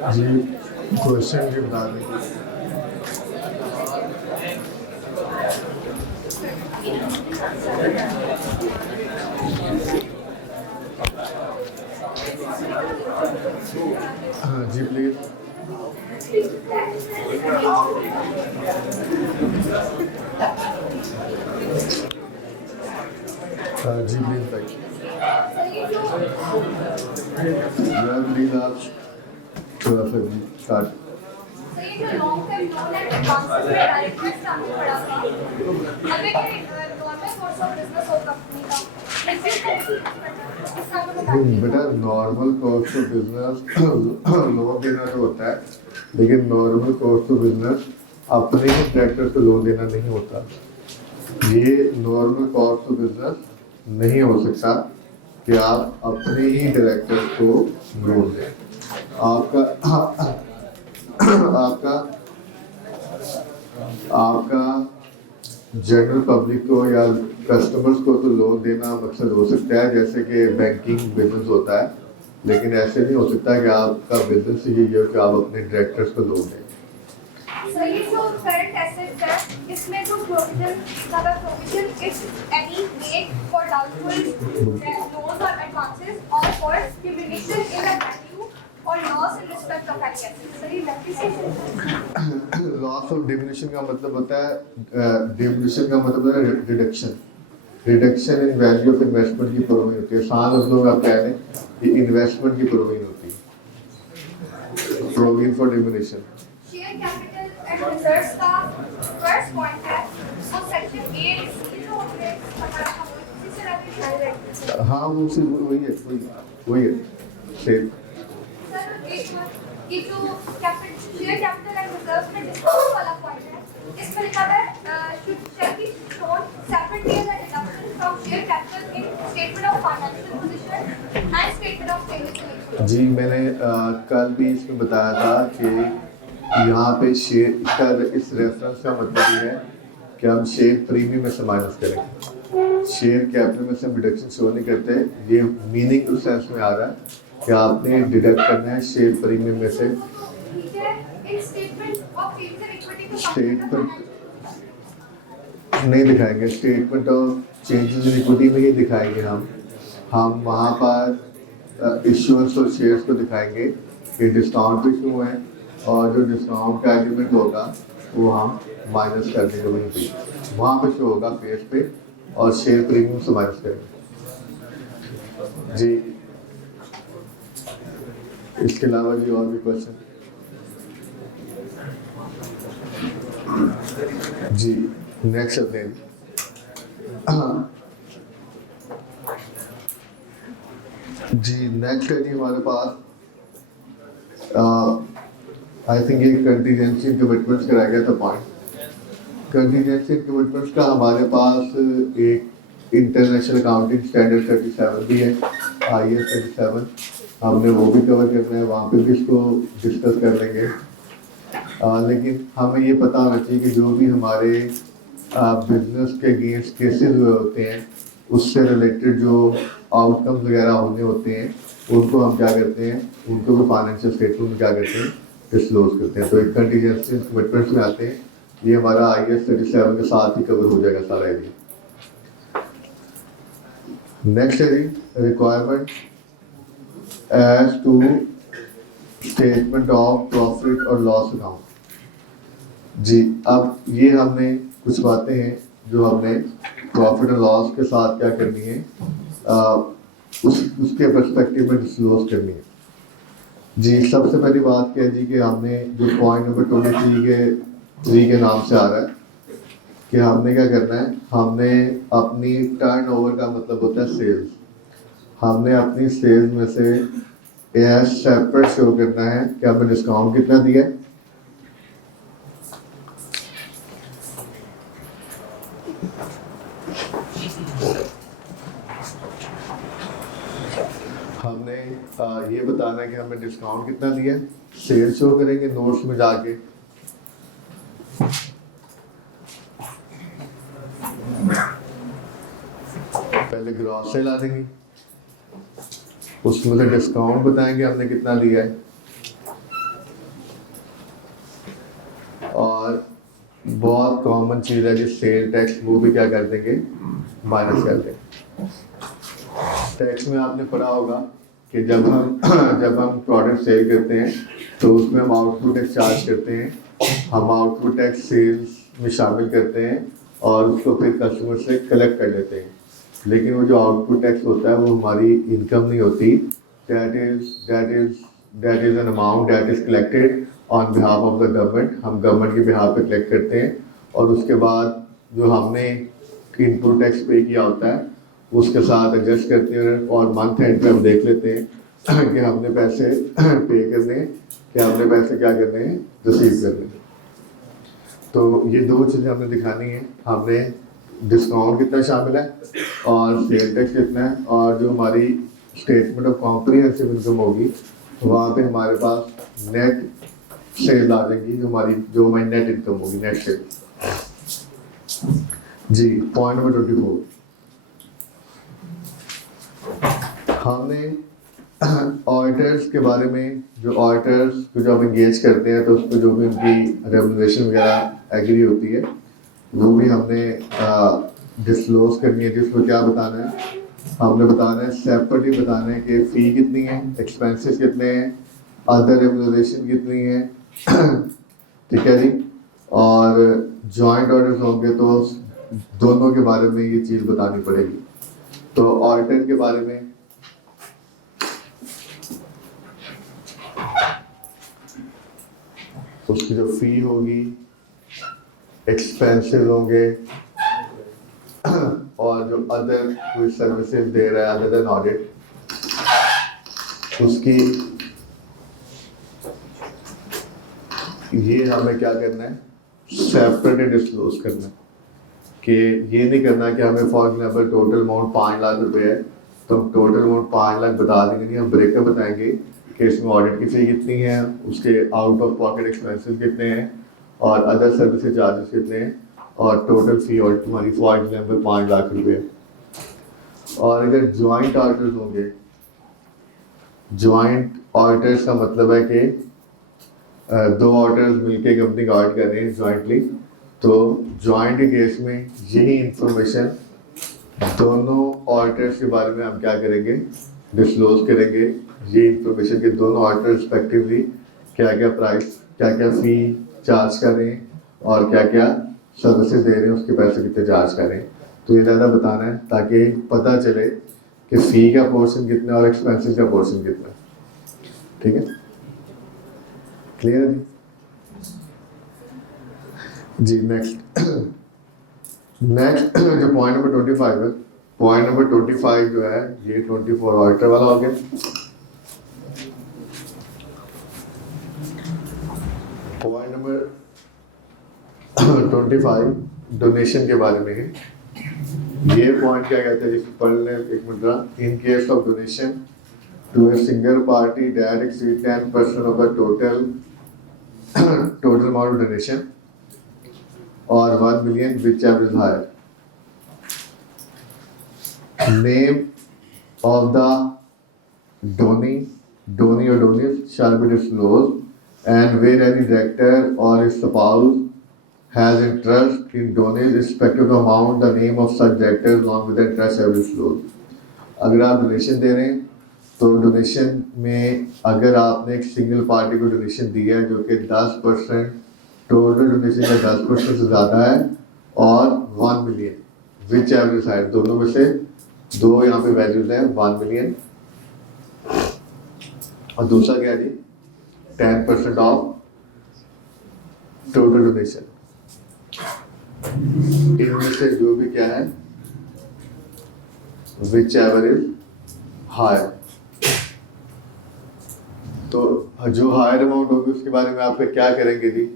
जी question भी बता दें। हाँ जी प्लीज। हाँ जी प्लीज भाई। प्लीज आप थोड़ा सा स्टार्ट। सही जो long term loan and advances में डायरेक्टली सामने पड़ा था। अब एक नॉर्मल कोर्स ऑफ बिजनेस हो कंपनी का बेटा normal cost of business loan देना तो होता है, लेकिन नॉर्मल कॉस्ट ऑफ बिजनेस अपने ही डायरेक्टर्स को लोन देना नहीं होता। ये नॉर्मल कॉस्ट ऑफ बिजनेस नहीं हो सकता कि आप अपने ही डायरेक्टर्स को लोन दें। आपका आपका आपका जनरल पब्लिक को या कस्टमर्स को तो लोन देना मकसद हो सकता है, जैसे कि बैंकिंग बिजनेस होता है, लेकिन ऐसे नहीं हो सकता कि आपका बिजनेस ये हो कि आप अपने डायरेक्टर्स को लोन दें। सही जो करंट एसेट्स है इसमें जो प्रोविजन ज्यादा provision if any made for doubtful loans और एडवांसेस और for diminution in the value और loss in respect of any asset. सही रेप्रिसिएशन। लॉस ऑफ डिमिनिशन का मतलब होता है, डिमिनिशन का मतलब है reduction. Reduction in value of investment की प्रोविजन होती है। आसान मतलब आप कह रहे हैं कि इन्वेस्टमेंट की प्रोविजन होती है, provision for diminishing. Share capital and reserves का फर्स्ट पॉइंट है वो सेक्शन 8 जो हमने बताया था इसी से रिलेटेड। हाँ वो सिर्फ वही है सेम। सर ये जो capital share capital and reserves में डिस्काउंट वाला पॉइंट है इसमें लिखा है should share be shown separately as a deduction from share capital in statement of financial position and statement of payment. जी मैंने कल भी इसमें बताया था कि यहाँ पे शेयर इसका इस रेफरेंस का मतलब ये है कि हम शेयर प्रीमियम में से माइनस करेंगे, शेयर कैपिटल में से हम डिडक्शन शो नहीं करते। ये मीनिंग उस सेंस में आ रहा है कि आपने डिडक्ट करना है शेयर प्रीमियम में से। ठीक है in statement of change in equity को स्टेटमेंट नहीं दिखाएंगे, statement of changes in equity में ही दिखाएंगे हम वहाँ पर इश्यूएंस और शेयर्स को दिखाएंगे कि डिस्काउंट पे क्यों है, और जो डिस्काउंट का एलिमेंट होगा वो हम माइनस कर देंगे वहीं पे, वहाँ पे शो होगा पेज पे, और शेयर प्रीमियम से माइनस करेंगे। जी इसके अलावा जी और भी क्वेश्चन? जी नेक्स्ट चलते हैं। जी नेक्स्ट है जी हमारे पास आई थिंक ये कंटीजेंसी कमिटमेंट्स कराया गया था पॉइंट। कंटीजेंसी कमिटमेंट्स का हमारे पास एक इंटरनेशनल अकाउंटिंग स्टैंडर्ड 37 भी है, IAS 37, हमने वो भी कवर करना है, वहाँ पे भी इसको डिस्कस कर लेंगे। लेकिन हमें ये पता होना चाहिए कि जो भी हमारे बिजनेस के अगेंस्ट केसेस हुए होते हैं उससे रिलेटेड जो आउटकम्स वगैरह होने होते हैं उनको हम क्या करते हैं, उनको भी फाइनेंशियल स्टेटमेंट में क्या करते हैं, डिस्क्लोज करते हैं। तो एक कंटीजेंसी कमिटमेंट्स में आते हैं, ये हमारा IAS 37 के साथ ही कवर हो जाएगा सारा एरिया। नेक्स्ट है जी requirement as to statement of profit और लॉस अकाउंट। जी अब ये हमने कुछ बातें हैं जो हमने प्रॉफिट और लॉस के साथ क्या करनी है, उसके पर्सपेक्टिव में डिस्क्लोज करनी है। जी सबसे पहली बात क्या है जी कि हमने जो पॉइंट नंबर 23 के नाम से आ रहा है कि हमने क्या करना है, हमने अपनी टर्नओवर का मतलब होता है सेल्स, हमने अपनी सेल्स में से एज सेपरेट शो करना है कि हमने डिस्काउंट कितना दिया है, हमने ये बताना है कि हमने डिस्काउंट कितना दिया है, सेल शो करेंगे नोट्स में जाके। पहले ग्रॉस सेल आ देंगी, उसमें से डिस्काउंट बताएंगे हमने कितना दिया है, वन चीज़ है जी सेल टैक्स, वो भी क्या कर देंगे, माइनस कर देंगे। टैक्स में आपने पढ़ा होगा कि जब हम प्रोडक्ट सेल करते हैं तो उसमें हम आउटपुट टैक्स चार्ज करते हैं, हम आउटपुट टैक्स सेल्स में शामिल करते हैं और उसको फिर कस्टमर से कलेक्ट कर लेते हैं। लेकिन वो जो आउटपुट टैक्स होता है वो हमारी इनकम नहीं होती, that is an amount that is collected on behalf of the government. हम गवर्नमेंट के बिहाफ पे कलेक्ट करते हैं और उसके बाद जो हमने इनपुट टैक्स पे किया होता है उसके साथ एडजस्ट करते हैं और मंथ एंड पे हम देख लेते हैं कि हमने पैसे पे करने हैं, कि हमने पैसे क्या करने हैं, रिसीव करने हैं। तो ये दो चीज़ें हमने दिखानी है, हमने डिस्काउंट कितना शामिल है और सेल टैक्स कितना है, और जो हमारी स्टेटमेंट ऑफ कॉम्प्रिहेंसिव इनकम होगी वहाँ पे हमारे पास नेट सेल आ जाएगी, जो हमारी नेट इनकम होगी, नेट सेल। जी पॉइंट नंबर 24, हमने ऑडिटर्स के बारे में, जो ऑडिटर्स को जब एंगेज करते हैं तो उस पर जो भी उनकी रेमुनरेशन वगैरह एग्री होती है वो भी हमने डिस्क्लोज करनी है। जिसको क्या बताना है, हमने बताना है सेपरेटली बताना है कि फ़ी कितनी है, एक्सपेंसेस कितने हैं, अदर रेमुनरेशन कितनी है, ठीक है जी। और जॉइंट ऑडिटर्स होंगे तो दोनों के बारे में ये चीज़ बतानी पड़ेगी। तो ऑडिटर के बारे में उसकी जो फी होगी, एक्सपेंसेस होंगे और जो अदर कोई सर्विसेज दे रहा है अदर देन ऑडिट, उसकी ये हमें क्या करना है, सेपरेटली डिस्क्लोज करना है। कि ये नहीं करना कि हमें for example total amount 5 lakh रुपए है तो हम टोटल अमाउंट 5 लाख बता देंगे नहीं, हम ब्रेकअप बताएंगे कि इसमें ऑडिट की फी कितनी है, उसके आउट ऑफ पॉकेट एक्सपेंसेस कितने हैं और अदर सर्विसेज चार्जेस कितने हैं और टोटल फी ऑडिट हमारी फॉर एग्जाम्पल 5 लाख रुपए है। और अगर ज्वाइंट ऑडिटर्स होंगे, ज्वाइंट ऑडिटर्स का मतलब है कि दो ऑडिटर्स मिलके कंपनी का ऑडिट कर रहे हैं ज्वाइंटली, तो ज्वाइंट के केस में यही इंफॉर्मेशन दोनों ऑडिटर्स के बारे में हम क्या करेंगे, डिस्क्लोज करेंगे। ये इंफॉर्मेशन के दोनों ऑडिटर रिस्पेक्टिवली क्या क्या प्राइस, क्या क्या फ़ी चार्ज कर रहे हैं और क्या क्या सर्विसेज दे रहे हैं, उसके पैसे कितने चार्ज कर रहे हैं। तो ये ज़्यादा बताना है ताकि पता चले कि फ़ी का पोर्शन कितना और एक्सपेंसेस का पोर्शन कितना। ठीक है, क्लियर है जी। नेक्स्ट जो पॉइंट नंबर 25 है, पॉइंट नंबर 25 जो है ये 24 ऑडिटर वाला हो गया। पॉइंट नंबर 25 डोनेशन के बारे में है। ये पॉइंट क्या कहते हैं, जिसको पढ़ लें एक minute. In case of donation to a single party that exceed 10% of the total amount of donation और 1 million whichever is higher. Name of the donee or donors shall be disclosed, and where any director or his spouse has interest in donees respective of the amount, the name of such director along with the interest shall be disclosed. अगर आप donation दे रहे हैं तो donation में अगर आपने एक single party को डोनेशन दिया है जो कि 10% टोटल डोनेशन का 10% से ज़्यादा है और 1 million विच एवरी साइड, दोनों में से दो यहाँ पे वैल्यूज हैं, 1 million और दूसरा क्या है जी 10% ऑफ टोटल डोनेशन। इनमें से जो भी क्या है विच एवर इज हायर, तो जो हायर अमाउंट होगी उसके बारे में आप क्या करेंगे जी।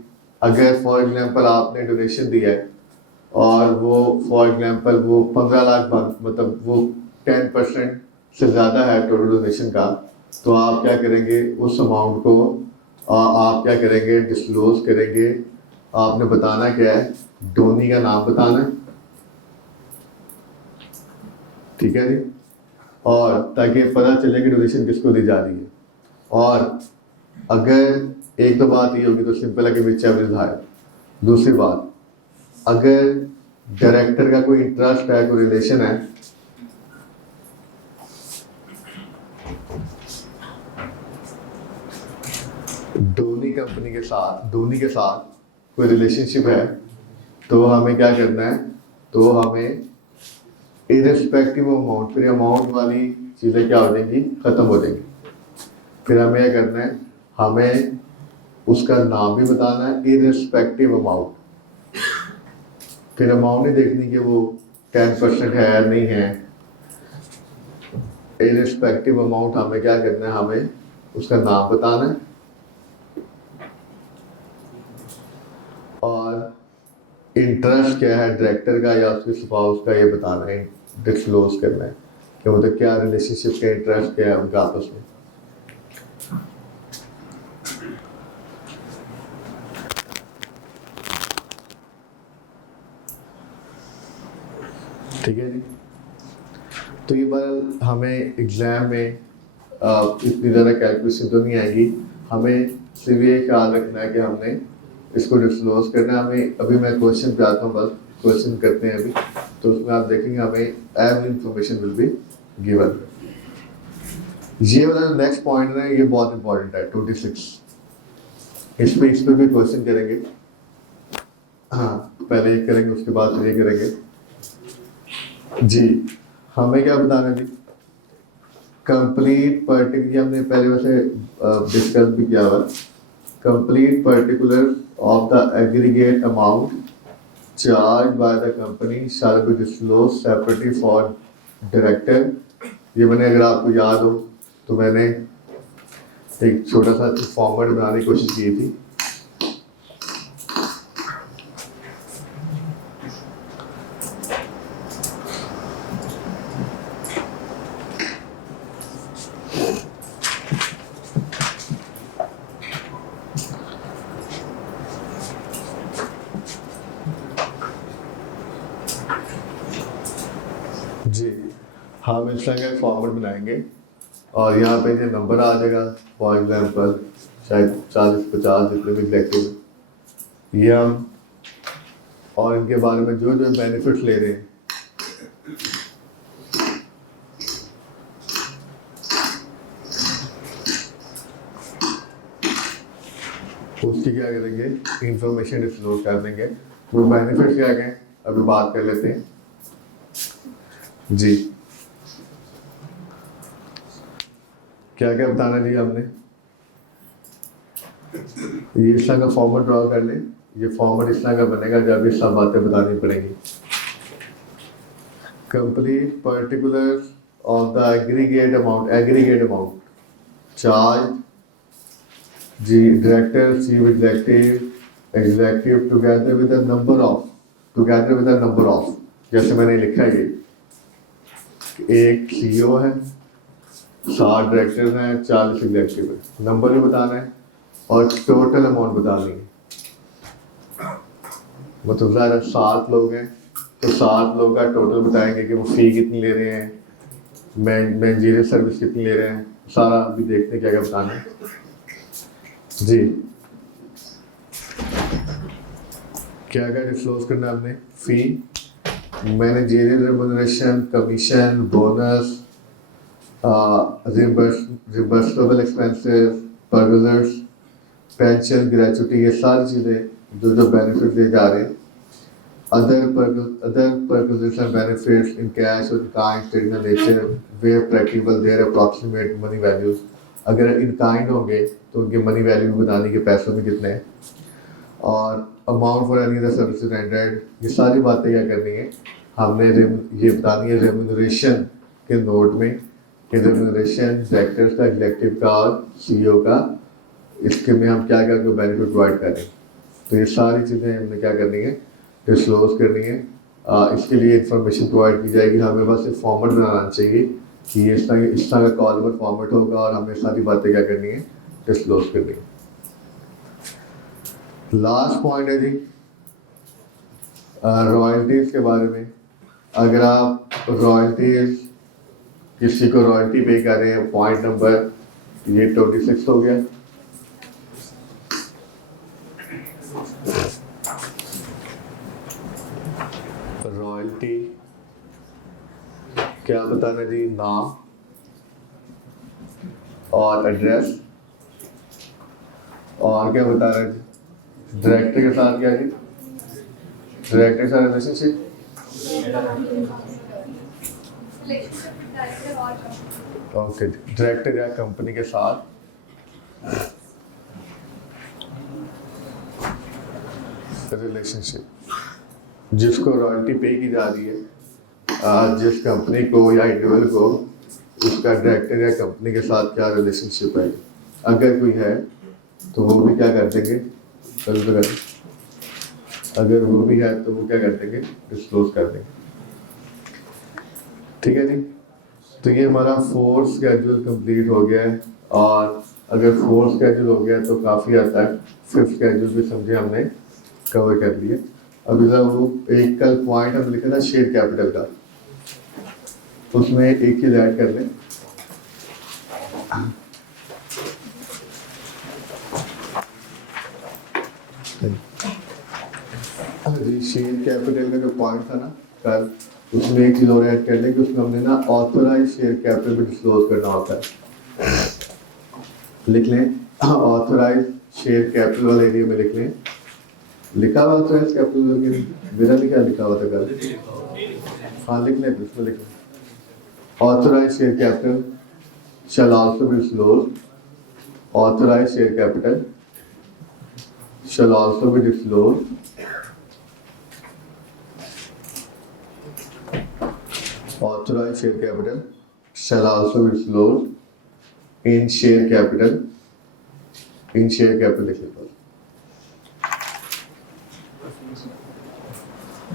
अगर फॉर एग्जांपल आपने डोनेशन दिया है और वो फॉर एग्जांपल वो 15 लाख मतलब वो 10% से ज़्यादा है टोटल डोनेशन का, तो आप क्या करेंगे, उस अमाउंट को आप क्या करेंगे, डिस्क्लोज करेंगे। आपने बताना क्या है, डोनी का नाम बताना है, ठीक है जी, और ताकि पता चले कि डोनेशन किसको दी जा रही है। और अगर एक तो बात ये होगी तो सिंपल है कि विच एवर इज हायर। दूसरी बात अगर डायरेक्टर का कोई इंटरेस्ट है, कोई रिलेशन है, धोनी के साथ कोई रिलेशनशिप है, तो हमें क्या करना है, तो हमें इरेस्पेक्टिव अमाउंट, फिर अमाउंट वाली चीज़ें क्या हो जाएंगी, ख़त्म हो जाएंगी। फिर हमें क्या करना है, हमें उसका नाम भी बताना है, इरेस्पेक्टिव अमाउंट। फिर अमाउंट नहीं देखनी कि वो 10% है या नहीं है, इरेस्पेक्टिव अमाउंट हमें क्या करना है, हमें उसका नाम बताना है और इंटरेस्ट क्या है डायरेक्टर का या उसके स्पाउस का, ये बताना है, डिस्क्लोज करना है कि मतलब क्या रिलेशनशिप का इंटरेस्ट क्या है उनका आपस में। ठीक है जी। तो ये बार हमें एग्ज़ाम में इतनी ज़्यादा कैलकुलेशन तो नहीं आएगी, हमें सिर्फ ये ख्याल रखना है कि हमने इसको डिस्क्लोज करना है। हमें अभी मैं क्वेश्चन पे आता हूँ, बस क्वेश्चन करते हैं अभी, तो उसमें आप देखेंगे हमें every information will be given. ये वाला नेक्स्ट पॉइंट है, ये बहुत इंपॉर्टेंट है, 26। इस पर भी क्वेश्चन करेंगे। हाँ, पहले ये करेंगे, उसके बाद ये करेंगे जी। हमें क्या बताना है जी, कंप्लीट पर्टिकुलर, हमने पहले वैसे डिस्कस भी किया हुआ, complete particular of the aggregate amount charge by the company shall be disclose separately for director. ये मैंने, अगर आपको याद हो तो मैंने एक छोटा सा फॉर्मेट बनाने की कोशिश की थी। जी, हम इस तरह का फॉर्मेट बनाएंगे और यहाँ पे जो नंबर आ जाएगा, फॉर एग्जांपल शायद 40-50 जितने भी इलेक्टिव, ये हम, और इनके बारे में जो जो बेनिफिट्स ले रहे हैं उसकी क्या करेंगे, इंफॉर्मेशन डिस्क्लोज कर देंगे। वो बेनिफिट्स क्या हैं अभी बात कर लेते हैं जी। क्या क्या बताना जी आपने, ये इस तरह का फॉर्मेट ड्रॉ कर लें। ये फॉर्मेट इस तरह का बनेगा जब ये सब बातें बतानी पड़ेंगी। Complete particular of the aggregate amount charge जी, director, chief executive together with the number of, जैसे मैंने लिखा है, ये एक सीईओ है, 60 डायरेक्टर हैं, 40 एग्जीक्यूटिव है, नंबर भी बताना है और टोटल अमाउंट बतानी है। मतलब ज़्यादा 7 लोग हैं तो 7 लोग का टोटल बताएंगे कि वो फ़ी कितनी ले रहे हैं, मैनेजरियल सर्विस कितनी ले रहे हैं, सारा भी देखते हैं क्या क्या बताना है जी। क्या क्या डिस्क्लोज करना है आपने, fee, managerial remuneration, commission, bonus, reimbursable expenses, perquisites, pension, gratuity, ये सारी चीज़ें जो जो बेनिफिट दिए जा रहे हैं। Other perquisition benefits in cash और kind statement nature where practical their approximate money values. अगर इन काइंड होंगे तो उनके मनी वैल्यू बताने के पैसों में कितने हैं, और amount for any other services rendered, ये सारी बातें क्या करनी है, हमने ये बतानी है रेम्यूनरेशन के नोट में कि रेम्यूनरेशन डायरेक्टर्स का, एग्जीक्यूटिव का और सीईओ का, इसके में हम क्या क्या बेनिफिट प्रोवाइड करें। तो ये सारी चीज़ें हमने क्या करनी है, डिस्क्लोज करनी है। इसके लिए इंफॉर्मेशन प्रोवाइड की जाएगी। हमें बस एक फॉर्मेट बनाना चाहिए कि ये इस तरह का कॉलम फॉर्मेट होगा और हमें सारी बातें क्या करनी है, डिस्क्लोज करनी है। लास्ट पॉइंट है जी रॉयल्टीज़ के बारे में। अगर आप रॉयल्टीज़, किसी को रॉयल्टी पे कर रहे हैं, पॉइंट नंबर ये 26 हो गया। रॉयल्टी, क्या बताना जी, नाम और एड्रेस, और क्या बता रहे जी, डायरेक्टर के साथ क्या जी, डायरेक्टर के साथ relationship, relationship with director or company. Okay, director या कंपनी के साथ रिलेशनशिप, जिसको रॉयल्टी पे की जा रही है, जिस कंपनी को या इंडिविजुअल को, उसका डायरेक्टर या कंपनी के साथ क्या रिलेशनशिप है, अगर कोई है तो वो भी क्या कर देंगे, अगर वो भी है तो वो क्या कर देंगे, डिस्क्लोज कर देंगे। ठीक है जी, तो ये हमारा फोर्थ स्केड्यूल कंप्लीट हो गया है, और अगर फोर्थ स्केड्यूल हो गया तो काफ़ी हद तक फिफ्थ स्केड्यूल भी समझे हमने कवर कर लिए। अभी जरा वो एक कल पॉइंट हमने लिखा था शेयर कैपिटल का, उसमें एक चीज़ ऐड कर लें, जी शेयर कैपिटल का जो पॉइंट था ना कल, उसमें एक चीज़ और ऐड कर लें कि उसमें हमने ना ऑथोराइज शेयर कैपिटल भी डिस्क्लोज करना होता है। लिख लें ऑथोराइज शेयर कैपिटल वाले एरिया में लिख लें, लिखा हुआ ऑथोराइज कैपिटल वाले, मेरा भी क्या लिखा हुआ था कल, हाँ लिख लें, इसमें लिख लें authorise share capital shall also be disclosed, authorized share capital shall also be disclosed, authorized share capital shall also be disclosed in share capital, in share capital लिखने पर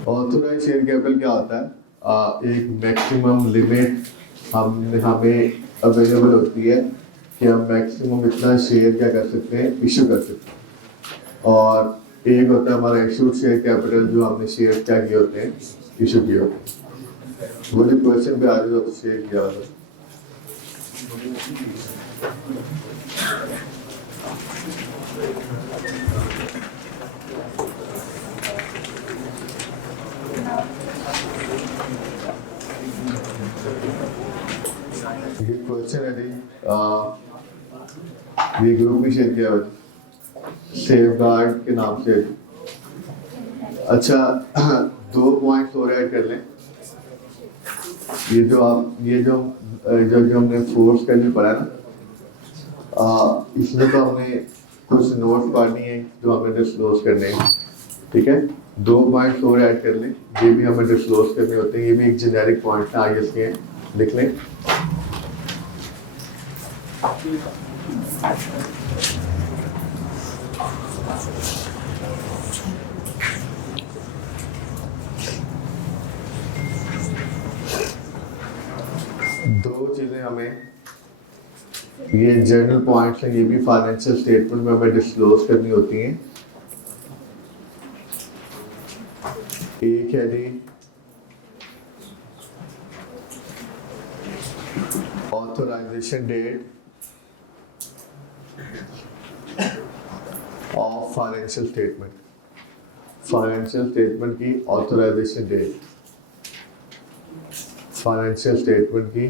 ऑथोराइज शेयर कैपिटल क्या होता है, एक मैक्सिमम लिमिट हमें available होती है कि हम मैक्सिमम इतना शेयर क्या कर सकते हैं, इशू कर सकते हैं, और एक होता है हमारा इशूड शेयर कैपिटल, जो हमने शेयर क्या किए होते हैं, इशू किए होते हैं। वो जो क्वेश्चन पे आ रही तो शेयर किया होता है। ये क्वेश्चन है जी, ये ग्रुप में शेयर किया हुआ सेफ गार्ड के नाम से। अच्छा, 2 पॉइंट्स और ऐड कर लें, ये जो हमने फोर्स का जो पढ़ा ना, इसमें तो हमने कुछ नोट्स पढ़नी है जो हमें डिस्क्लोज करने हैं। ठीक है, 2 पॉइंट्स और ऐड कर लें, ये भी हमें डिस्क्लोज करने होते हैं, ये भी एक जेनेरिक पॉइंट है, आगे इसके लिख लें। दो चीजें हमें, ये जर्नल पॉइंट्स हैं, ये भी फाइनेंशियल स्टेटमेंट में हमें डिस्क्लोज करनी होती हैं। एक है जी authorisation date of financial statement, financial statement की ऑथराइजेशन डेट, फाइनेंशियल स्टेटमेंट की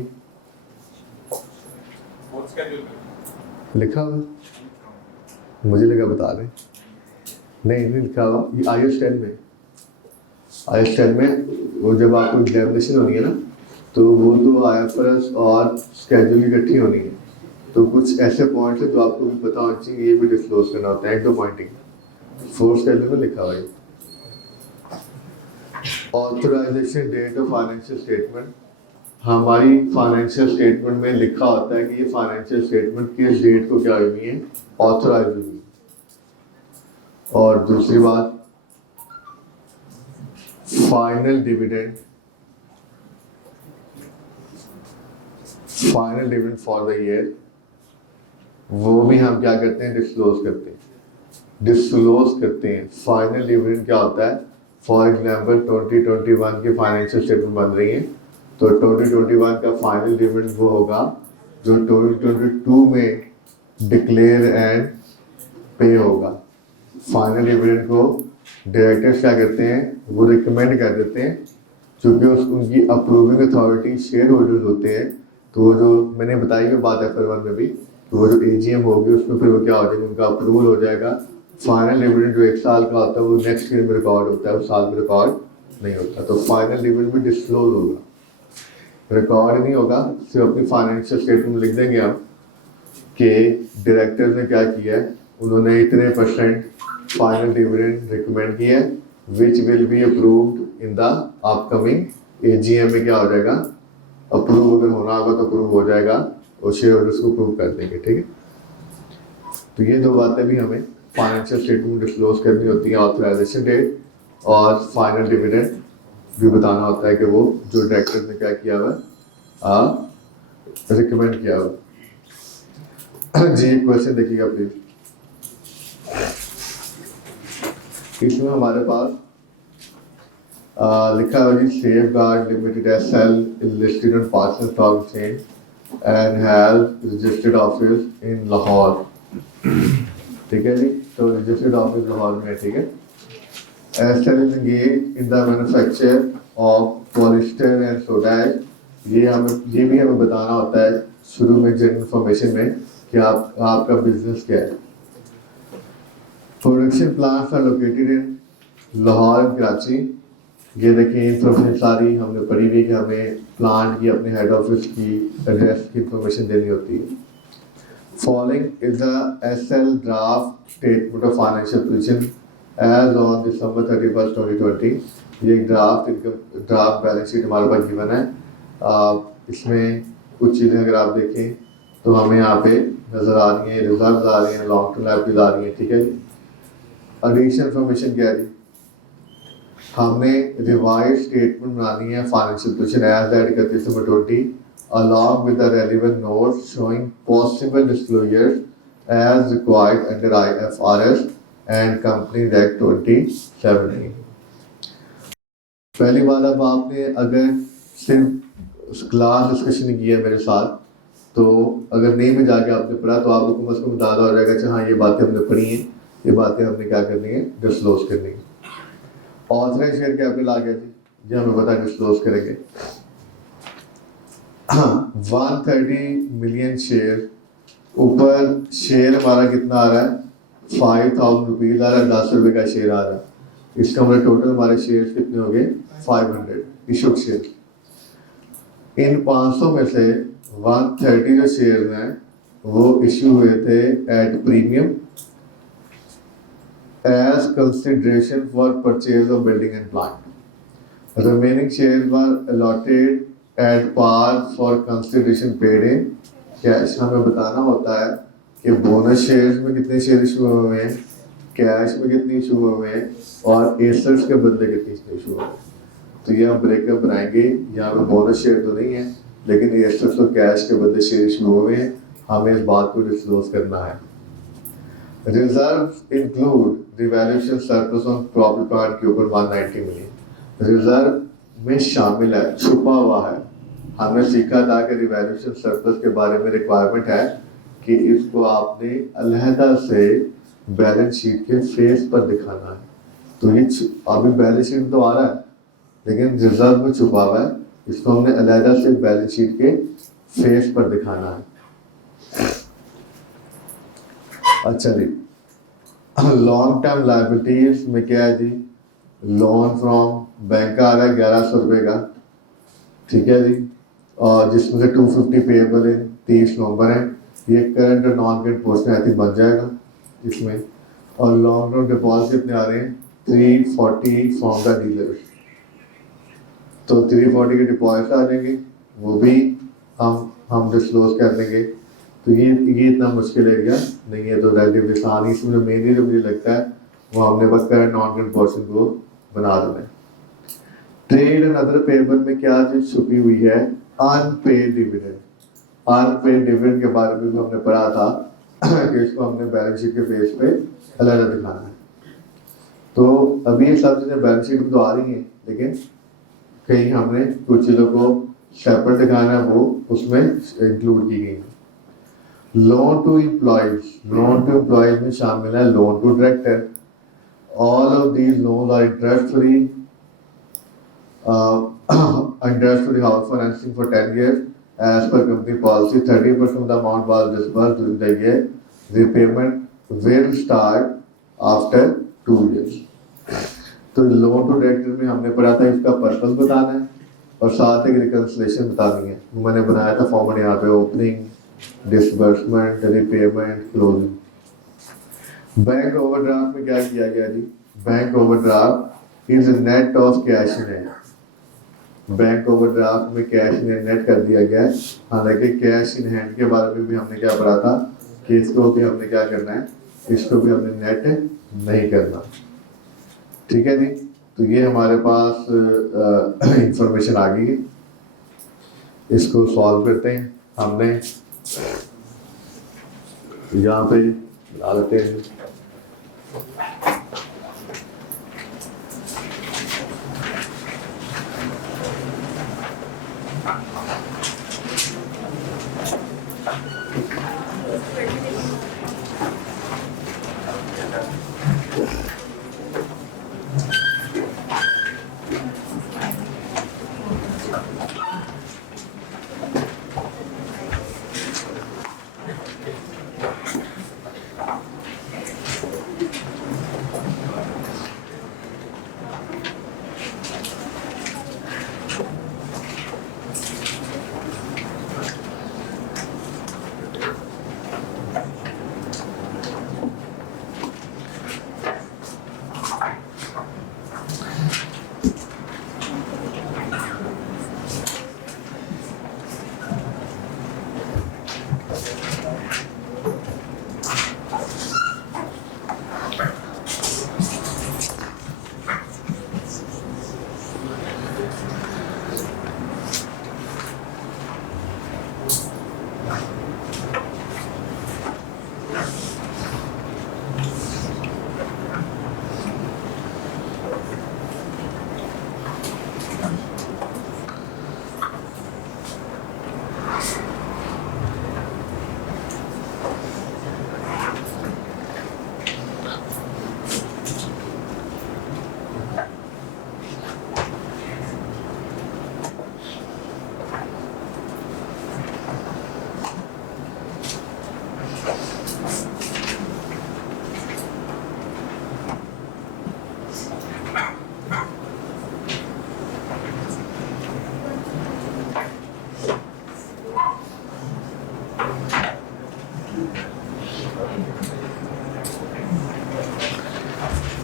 लिखा हुआ, मुझे लगा बता रहे, नहीं लिखा हुआ, ये IS10 में, IS10 में वो जब आपको एग्जामिनेशन होनी है ना, तो वो तो IFRS और स्केड्यूल इकट्ठी होनी है, तो कुछ ऐसे पॉइंट्स हैं जो आपको भी पता होना चाहिए, ये भी डिस्क्लोज करना होता है, 1-2 पॉइंटिंग, 4th स्केड्यूल में लिखा हुआ है। Authorisation date of financial statement, हमारी फाइनेंशियल स्टेटमेंट में लिखा होता है कि ये फाइनेंशियल स्टेटमेंट किस डेट को क्या हुई है, ऑथराइज हुई। और दूसरी बात, final dividend, final dividend for the year, वो भी हम क्या करते हैं, डिस्क्लोज करते हैं। फाइनल डिविडेंड क्या होता है, फॉर एग्जाम्पल 2021 की फाइनेंशियल स्टेटमेंट बन रही है, तो 2021 का फाइनल डिविडेंड वो होगा जो 2022 में डिक्लेयर एंड पे होगा। फाइनल डिविडेंड को डायरेक्टर्स क्या करते हैं, वो रिकमेंड कर देते हैं चूँकि उनकी अप्रूविंग अथॉरिटी शेयर होल्डर्स होते हैं, तो वो जो मैंने बताई हुई बात है F1 में भी, तो वो जो AGM होगी उसमें फिर वो क्या हो जाएगा, उनका अप्रूवल हो जाएगा। फाइनल डिविडेंड जो 1 साल का होता है वो नेक्स्ट ईयर में रिकॉर्ड होता है, उस साल में रिकॉर्ड नहीं होता। तो फाइनल डिविडेंड भी डिस्क्लोज होगा, रिकॉर्ड नहीं होगा। सिर्फ अपनी फाइनेंशियल स्टेटमेंट में लिख देंगे हम कि डायरेक्टर्स ने क्या किया है, उन्होंने इतने परसेंट फाइनल डिविडेंड रिकमेंड किया है, which will be approved in the upcoming AGM में क्या हो जाएगा, अप्रूव अगर होना होगा तो अप्रूव हो जाएगा और शेयर होल्डर्स को अप्रूव कर देंगे। ठीक है, तो ये दो बातें भी हमें फाइनेंशियल स्टेटमेंट डिस्क्लोज करनी होती है, ऑथराइजेशन डेट और फाइनल डिविडेंड भी बताना होता है कि वो जो डायरेक्टर ने क्या किया हुआ रिकमेंड किया हुआ। जी क्वेश्चन देखिएगा प्लीज। इसमें हमारे पास लिखा है जी, safeguard limited SL is listed on Pakistan Stock Exchange and has registered office in Lahore. ठीक है जी, तो रजिस्टर्ड ऑफिस लाहौर में है। ठीक है, SL is engaged in the manufacture of polyester and soda ash। ये भी हमें बताना होता है शुरू में जनरल इंफॉर्मेशन में कि आपका बिजनेस क्या है। Production plants are located in Lahore and Karachi. ये देखिए इंफॉर्मेशन सारी हमने पढ़ी हुई कि हमें प्लांट की अपने हेड ऑफिस की एड्रेस की इंफॉर्मेशन देनी होती है। Following is the SL draft statement of financial position as on December 31, 2020। ये ड्राफ्ट बैलेंस शीट हमारे पास गिवन है। इसमें कुछ चीज़ें अगर आप देखें तो हमें यहाँ पे नज़र आ रही हैं, रिजर्व्स आ रही हैं, लॉन्ग टर्म लायबिलिटीज आ रही हैं। ठीक है, एडिशनल इंफॉर्मेशन क्या है, हमने रिवाइज स्टेटमेंट बनानी है financial position as that 31 December 20 along with the relevant notes showing possible disclosures as required under IFRS and Companies Act 2017। पहली बात, अब आपने अगर सिर्फ क्लास डिस्कशन किया है मेरे साथ, तो अगर नहीं में जाके आपने पढ़ा तो आपको कम से कम अंदाजा हो जाएगा अच्छा हाँ ये बातें हमने पढ़ी हैं, ये बातें हमने क्या करनी है, डिस्क्लोज करनी है। ऑथराइज शेयर कैपिटल आ गया जी, ये हमें पता है डिस्क्लोज करेंगे। 130 मिलियन शेयर, ऊपर शेयर हमारा कितना आ रहा है, 5000 रुपीज़ आ रहा है, 10 रुपये का शेयर आ रहा है। इसका मतलब टोटल हमारे शेयर कितने हो गए, 500 इशूड शेयर। इन 500 में से 130 जो शेयर हैं वो इशू हुए थे at premium as consideration for purchase of building and plant. Remaining shares were allotted at par for consideration paid in cash। हमें बताना होता है कि बोनस शेयर्स में कितने शेयर इशू हुए हैं, कैश में कितने इशू हुए हैं और एसेट्स के बदले कितने इशू हुए हैं। तो ये हम ब्रेकअप बनाएंगे। यहाँ पे बोनस शेयर तो नहीं है, लेकिन एसेट्स और कैश के बदले शेयर इशू हुए हैं, हमें इस बात को डिस्क्लोज करना है। Reserve include revaluation surplus on property plant के ऊपर 190 मिलियन। रिजर्व में शामिल है, छुपा हुआ है। हमने सीखा था कि रिवैल्यूएशन सरप्लस के बारे में रिक्वायरमेंट है कि इसको आपने अलहदा से बैलेंस शीट के फेस पर दिखाना है। तो ये अभी बैलेंस शीट में तो आ रहा है, लेकिन रिजर्व में छुपा हुआ है, इसको हमने अलहदा से बैलेंस शीट के फेस पर दिखाना है। अच्छा जी, लॉन्ग टर्म लायबिलिटीज में क्या है जी, लोन फ्रॉम बैंक आ रहा है 1100 रुपये का। ठीक है जी, और जिसमें से 250 पेएबल है, 30 नवंबर है। ये करंट और non current portion I think बन जाएगा इसमें। और लॉन्ग टर्म डिपॉजिट कितने आ रहे हैं, 340 फ्रॉम द डीलर्स। तो 340 के डिपॉजिट आ जाएंगे, वो भी हम डिस्क्लोज कर देंगे। तो ये इतना मुश्किल एरिया नहीं है, तो रिलेटिवली आसान ही। इसमें मेनली जो मुझे लगता है वो हमने बस करंट नॉन करंट पोर्शन को बना देना है। ट्रेड एंड अदर पेएबल में क्या चीज छुपी हुई है, अनपेड डिविडेंड। अनपेड डिविडेंड के बारे में भी हमने पढ़ा था कि इसको हमने बैलेंस शीट के पेज पे अलग दिखाना है। तो अभी ये सब चीजें बैलेंस शीट में तो आ रही हैं, लेकिन कहीं हमने कुछ चीजों को सेपरेट दिखाना है, वो उसमें इंक्लूड की गई है। Loan to employees, loan to employees में शामिल है loan to director. All of these loans are interest free. interest to the house financing for 10 years. As per company policy, 30% of the amount was disbursed during the year. Repayment will start after 2 years. तो loan to date में हमने पढ़ा था इसका purpose बताना है और साथ एक रिकंसिलेशन बतानी है। मैंने बनाया था फॉर्मेट यहाँ पे opening, disbursement, repayment, closing. Bank overdraft में क्या किया गया जी? Bank overdraft is net of cash in hand. Bank overdraft में कैश इन हैंड नेट कर दिया गया है। हालांकि कैश इन हैंड के बारे में भी हमने क्या पढ़ा था कि इसको भी हमने क्या करना है, इसको भी हमने नेट नहीं करना। ठीक है जी, तो ये हमारे पास इंफॉर्मेशन आ गई है। इसको सॉल्व करते हैं। हमने यहाँ पे डालते हैं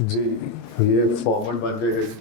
जी, ये फॉर्मेट बन जाएगा।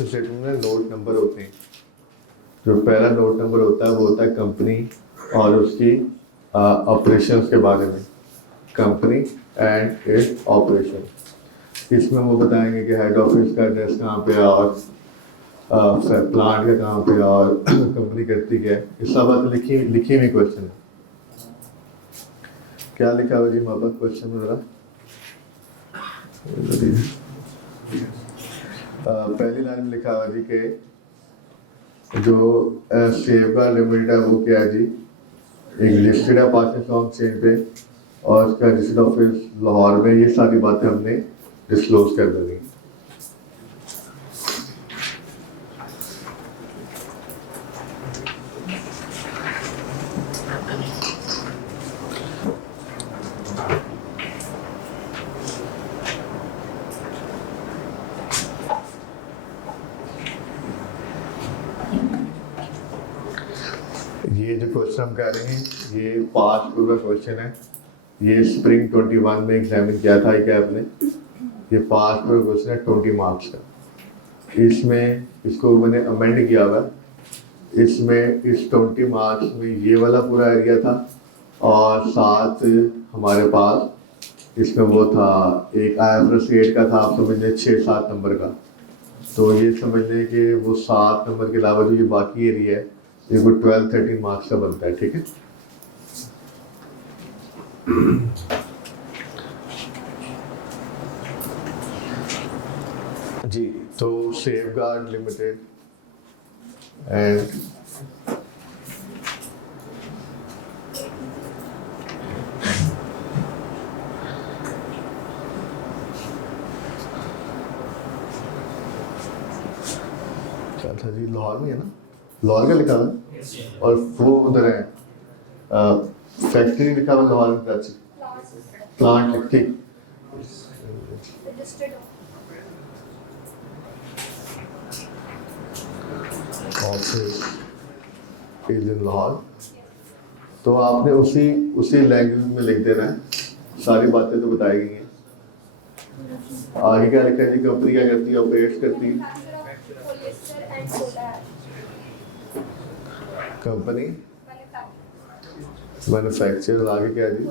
फाइनेंशियल स्टेटमेंट में नोट नंबर होते हैं। जो पहला नोट नंबर होता है वो होता है कंपनी और उसकी ऑपरेशंस के बारे में, कंपनी एंड इट्स ऑपरेशन। इसमें वो बताएंगे कि हेड ऑफिस का एड्रेस कहाँ पे है और प्लांट का कहाँ पे है और कंपनी करती क्या है। इस सब बात लिखी हुई क्वेश्चन है। क्या लिखा हुआ जी वहाँ पर क्वेश्चन में ज़रा पहली लाइन में लिखा हुआ जी कि जो सेफगार्ड लिमिटेड है वो क्या है जी, एक लिस्टेड है पाकिस्तान स्टॉक एक्सचेंज पे और उसका रजिस्टर्ड ऑफिस लाहौर में। ये सारी बातें हमने डिस्क्लोज कर देनी। ये जो क्वेश्चन हम कर रहे हैं ये पास्ट का क्वेश्चन है। ये स्प्रिंग 21 में एग्जामिन किया था ये कैब ने। ये पास्ट का क्वेश्चन है 20 मार्क्स का। इसमें इसको मैंने अमेंड किया हुआ। इसमें इस 20 मार्क्स में ये वाला पूरा एरिया था और साथ हमारे पास इसमें वो था एक IFRS 8 का था, आप समझ लें 6-7 नंबर का। तो ये समझ लें कि वो 7 नंबर के अलावा जो ये बाकी एरिया है ये को 12-13 मार्क्स का बनता है। ठीक है जी। तो सेफगार्ड लिमिटेड एंड क्या था जी, लाहौर में है ना, लाहौर का लिखा हुआ है और वो उधर है फैक्ट्री लिखा हुआ लाहौर में, कराची प्लांट। ठीक ऑफिस इज इन लाहौर। तो आपने उसी लैंग्वेज में लिख देना है। सारी बातें तो बताई गई हैं। आगे क्या लिखा है जी, कंपनी क्या करती है, ऑपरेट करती है कंपनी मैन्युफैक्चर। आगे क्या जी,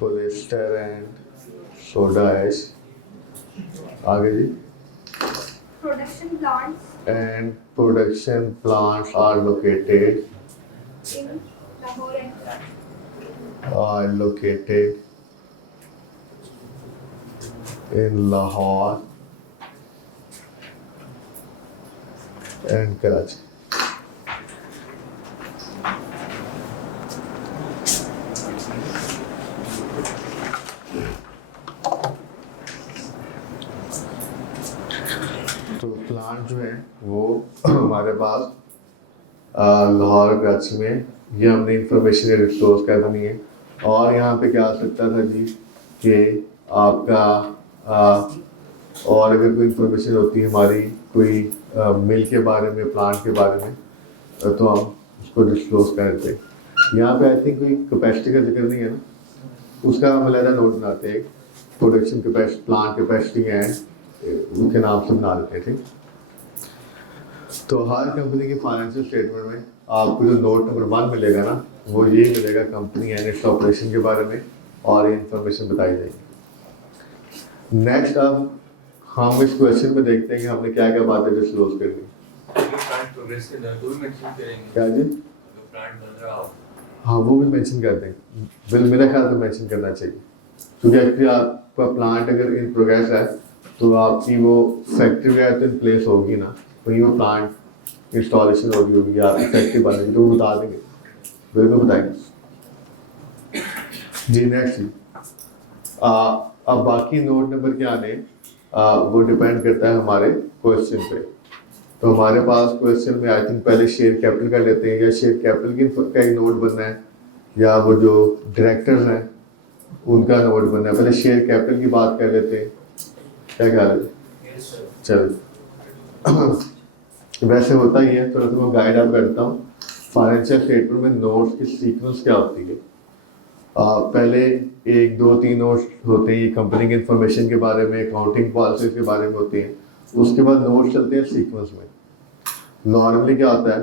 पॉलिएस्टर एंड सोडा ऐश। आगे जी, production plants and production plants are located in Lahore and Karachi. are located in Lahore and Karachi. तो प्लांट जो है वो हमारे पास लाहौर कराची में, ये हमने इंफॉर्मेशन डिस्क्लोज कर देनी है। और यहाँ पे क्या आ सकता था जी कि आपका और अगर कोई इंफॉर्मेशन होती है हमारी कोई मिल के बारे में, प्लांट के बारे में, तो हम उसको डिस्क्लोज कर देते हैं। यहाँ पे आई थिंक कोई कैपेसिटी का जिक्र नहीं है ना, उसका हम अलग नोट बनाते हैं। प्रोडक्शन कैपेसिटी, प्लांट कैपेसिटी है, उनके नाम से बना देते हैं। ठीक, तो हर कंपनी के फाइनेंशियल स्टेटमेंट में आपको जो नोट नंबर 1 मिलेगा ना, वो ये मिलेगा कंपनी एंड इट्स ऑपरेशन के बारे में, और ये इंफॉर्मेशन बताई जाएगी। नेक्स्ट अब हम इस क्वेश्चन में देखते हैं कि हमने क्या क्या बातें डिस्क्लोज करनी। क्या जी, हाँ वो भी मेंशन कर देंगे। बिल मेरा ख्याल से मेंशन करना चाहिए, क्योंकि एक्चुअली आपका प्लांट अगर इन प्रोग्रेस है तो आपकी वो फैक्ट्री वगैरह तो इन प्लेस होगी ना, वहीं वो प्लांट इंस्टॉलेशन होगी या फैक्ट्री बनेगी, तो वो बता देंगे, बिल्कुल बताएंगे जी। नेक्स्ट जी, अब बाकी नोट नंबर क्या आने वो डिपेंड करता है हमारे क्वेश्चन पे। तो हमारे पास क्वेश्चन में आई थिंक पहले शेयर कैपिटल का लेते हैं, या शेयर कैपिटल की का एक नोट बनना है, या वो जो डायरेक्टर्स हैं उनका नोट बनना है। पहले शेयर कैपिटल की बात कर लेते हैं, क्या ख्याल है? चलो वैसे होता ही है, थोड़ा सा मैं गाइड आप करता हूँ। फाइनेंशियल स्टेटमेंट में नोट्स की सीक्वेंस क्या होती है? पहले एक दो तीन नोट्स होते हैं ये कंपनी की इंफॉर्मेशन के बारे में, अकाउंटिंग पॉलिसी के बारे में होते हैं। उसके बाद नोट्स चलते हैं सीक्वेंस में। नॉर्मली क्या होता है,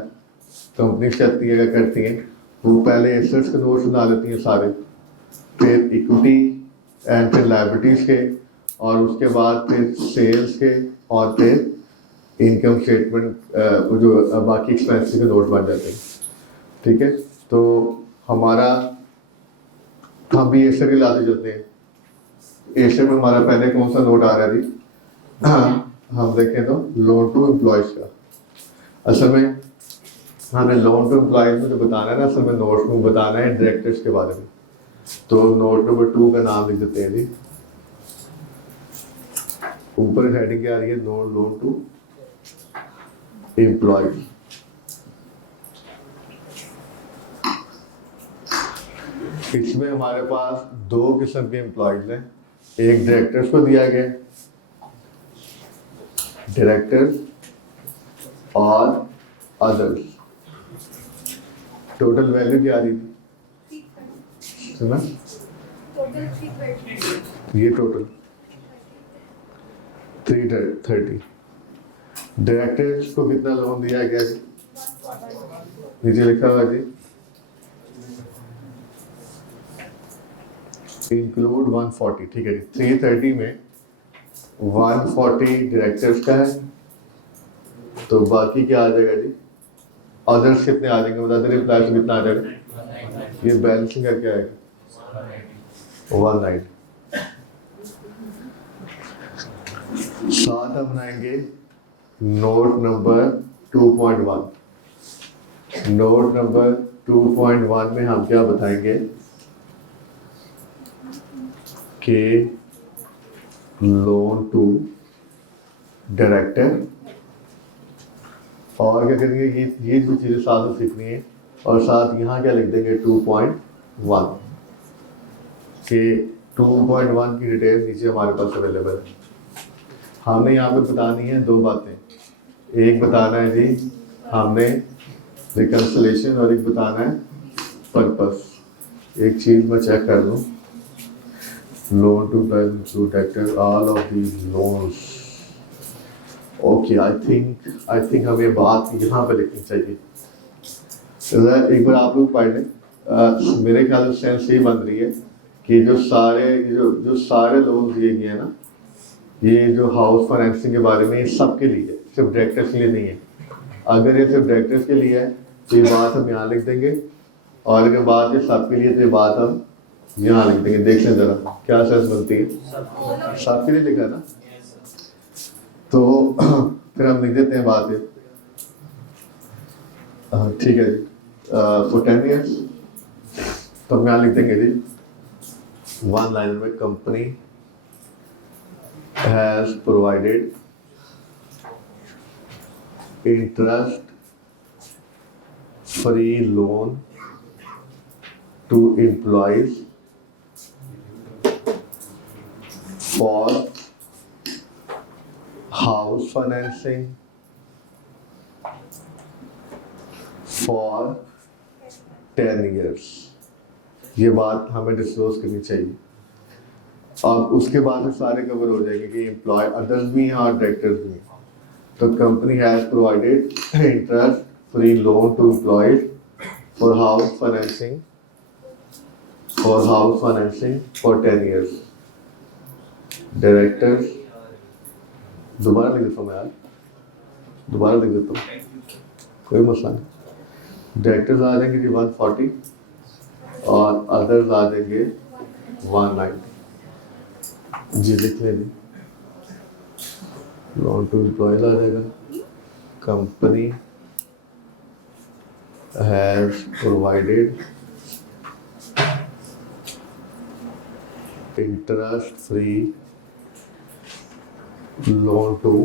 कंपनी चलती है क्या करती है, वो पहले एसेट्स के नोट्स बना लेती हैं सारे, फिर इक्विटी एंड फिर लायबिलिटीज के, और उसके बाद फिर सेल्स के, और फिर इनकम स्टेटमेंट जो बाकी एक्सपेंसेस के नोट बन जाते हैं। ठीक है, तो हमारा हम भी एसर के लाते चलते हैं। एसर में हमारा पहले कौन सा नोट आ रहा है जी? हम देखें तो लोन टू एम्प्लॉयज का। असल में हमें लोन टू एम्प्लॉयज में जो बताना है ना, असल में नोट में बताना है डायरेक्टर्स के बारे में। तो नोट नंबर 2 का नाम लिख देते हैं जी। ऊपर हेडिंग क्या आ रही है, नोट लोन टू एम्प्लॉयज। इसमें हमारे पास दो किस्म के एम्प्लॉयज हैं। एक डायरेक्टर्स को दिया गया, डायरेक्टर्स और अदर्स। टोटल वैल्यू क्या आ रही थी, सुना? टोटल 320। ये टोटल 330। डायरेक्टर्स को कितना लोन दिया गया जी? नीचे लिखा हुआ जी इंक्लूड 140। ठीक है जी, 330 में 140 डायरेक्टर्स का है, तो बाकी क्या आ जाएगा जी? अदर्स कितने आ जाएंगे बता दें, एम्प्लॉयज से कितना आ जाएगा? ये बैलेंसिंग करके आएगा 19। साथ हम बनाएंगे नोट नंबर 2.1। नोट नंबर 2.1 में हम क्या बताएंगे कि लोन टू डायरेक्टर, और क्या करेंगे, ये जो चीज़ें साथ में सीखनी है, और साथ यहाँ क्या लिख देंगे 2.1 के 2.1 की डिटेल नीचे हमारे पास अवेलेबल है। हमने यहाँ पे बतानी है दो बातें। एक बताना है जी हमने रिकंसिलेशन, और एक बताना है पर्पस। एक चीज़ मैं चेक कर लूँ, loan to director all of these loans. Okay, I think हमें बात यहाँ पे लिखनी चाहिए। एक बार आप लोग पढ़ लें। मेरे ख्याल से सेंस ये बन रही है कि जो सारे लोन दिए गए हैं ना, ये जो हाउस फाइनेंसिंग के बारे में, ये सबके लिए है, सिर्फ डायरेक्टर्स के लिए नहीं है। अगर ये सिर्फ डायरेक्टर्स के लिए है तो ये बात हम यहाँ लिख देंगे, और अगर बात ये सबके लिए तो ये बात हम यहाँ लिख देंगे। देख लें जरा क्या सेंस बनती है, सबके लिए लिखा ना, तो फिर हम लिख देते हैं बात ये। ठीक है जी, फॉर 10 ईयर्स तो हम यहाँ लिख देंगे जी 1 लाइन में, company has provided interest free loan to employees for house financing for 10 years। ये बात हमें डिस्क्लोज करनी चाहिए। अब उसके बाद में सारे कवर हो जाएंगे कि एम्प्लॉय अदर्स भी हैं और डायरेक्टर्स भी हैं। तो company has provided interest free loan to employees for house financing for 10 years. Directors दोबारा लिख देता हूँ मैं यार, दोबारा लिख देता हूँ, कोई मसला नहीं। डायरेक्टर्स आ जाएंगे जी 140 और अदर्स आ जाएंगे 190। जी लिख लें जी, लोन टू एम्प्लॉयज आ जाएगा। Company has provided interest free loan to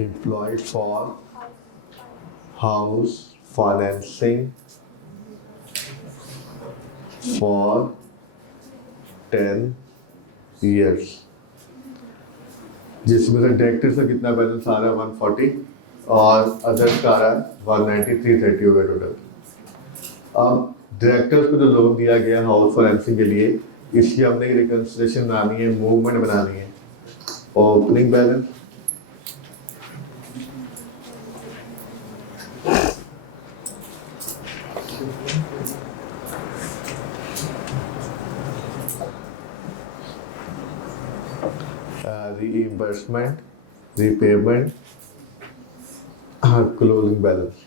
employees for house financing for 10 years, जिसमें से डायरेक्टर से कितना बैलेंस आ रहा है 140 और अदर्स का आ रहा है 190, 330 हो गया टोटल। अब डायरेक्टर्स को जो लोन दिया गया हाउस फाइनेंसिंग के लिए, इसकी हमने एक रिकंसिलिएशन बनानी है, मूवमेंट बनानी है। Opening balance, reimbursement, repayment, closing balance।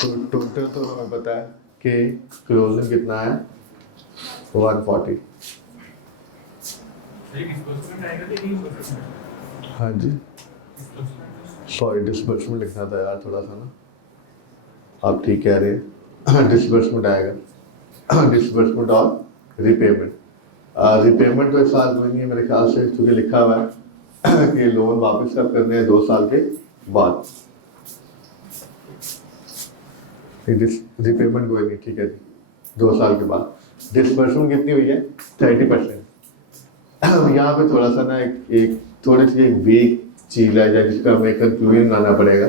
तो टोटल तो हमें पता है कि क्लोजिंग कितना है 140। हाँ जी, सॉरी डिसबर्समेंट लिखना था यार थोड़ा सा ना, आप ठीक कह रहे हैं। डिसबर्समेंट आएगा, डिसबर्समेंट और रिपेमेंट। रिपेमेंट तो इस साल कोई नहीं है मेरे ख्याल से, क्योंकि लिखा हुआ है कि लोन वापस कब करने हैं, 2 साल के बाद। रिपेमेंट कोई नहीं, ठीक है जी, 2 साल के बाद। डिसबर्समेंट कितनी हुई है 30%। यहाँ पे थोड़ा सा ना एक थोड़ी सी एक वीक चीज है या जिसका हमें कंक्लूजन लाना पड़ेगा।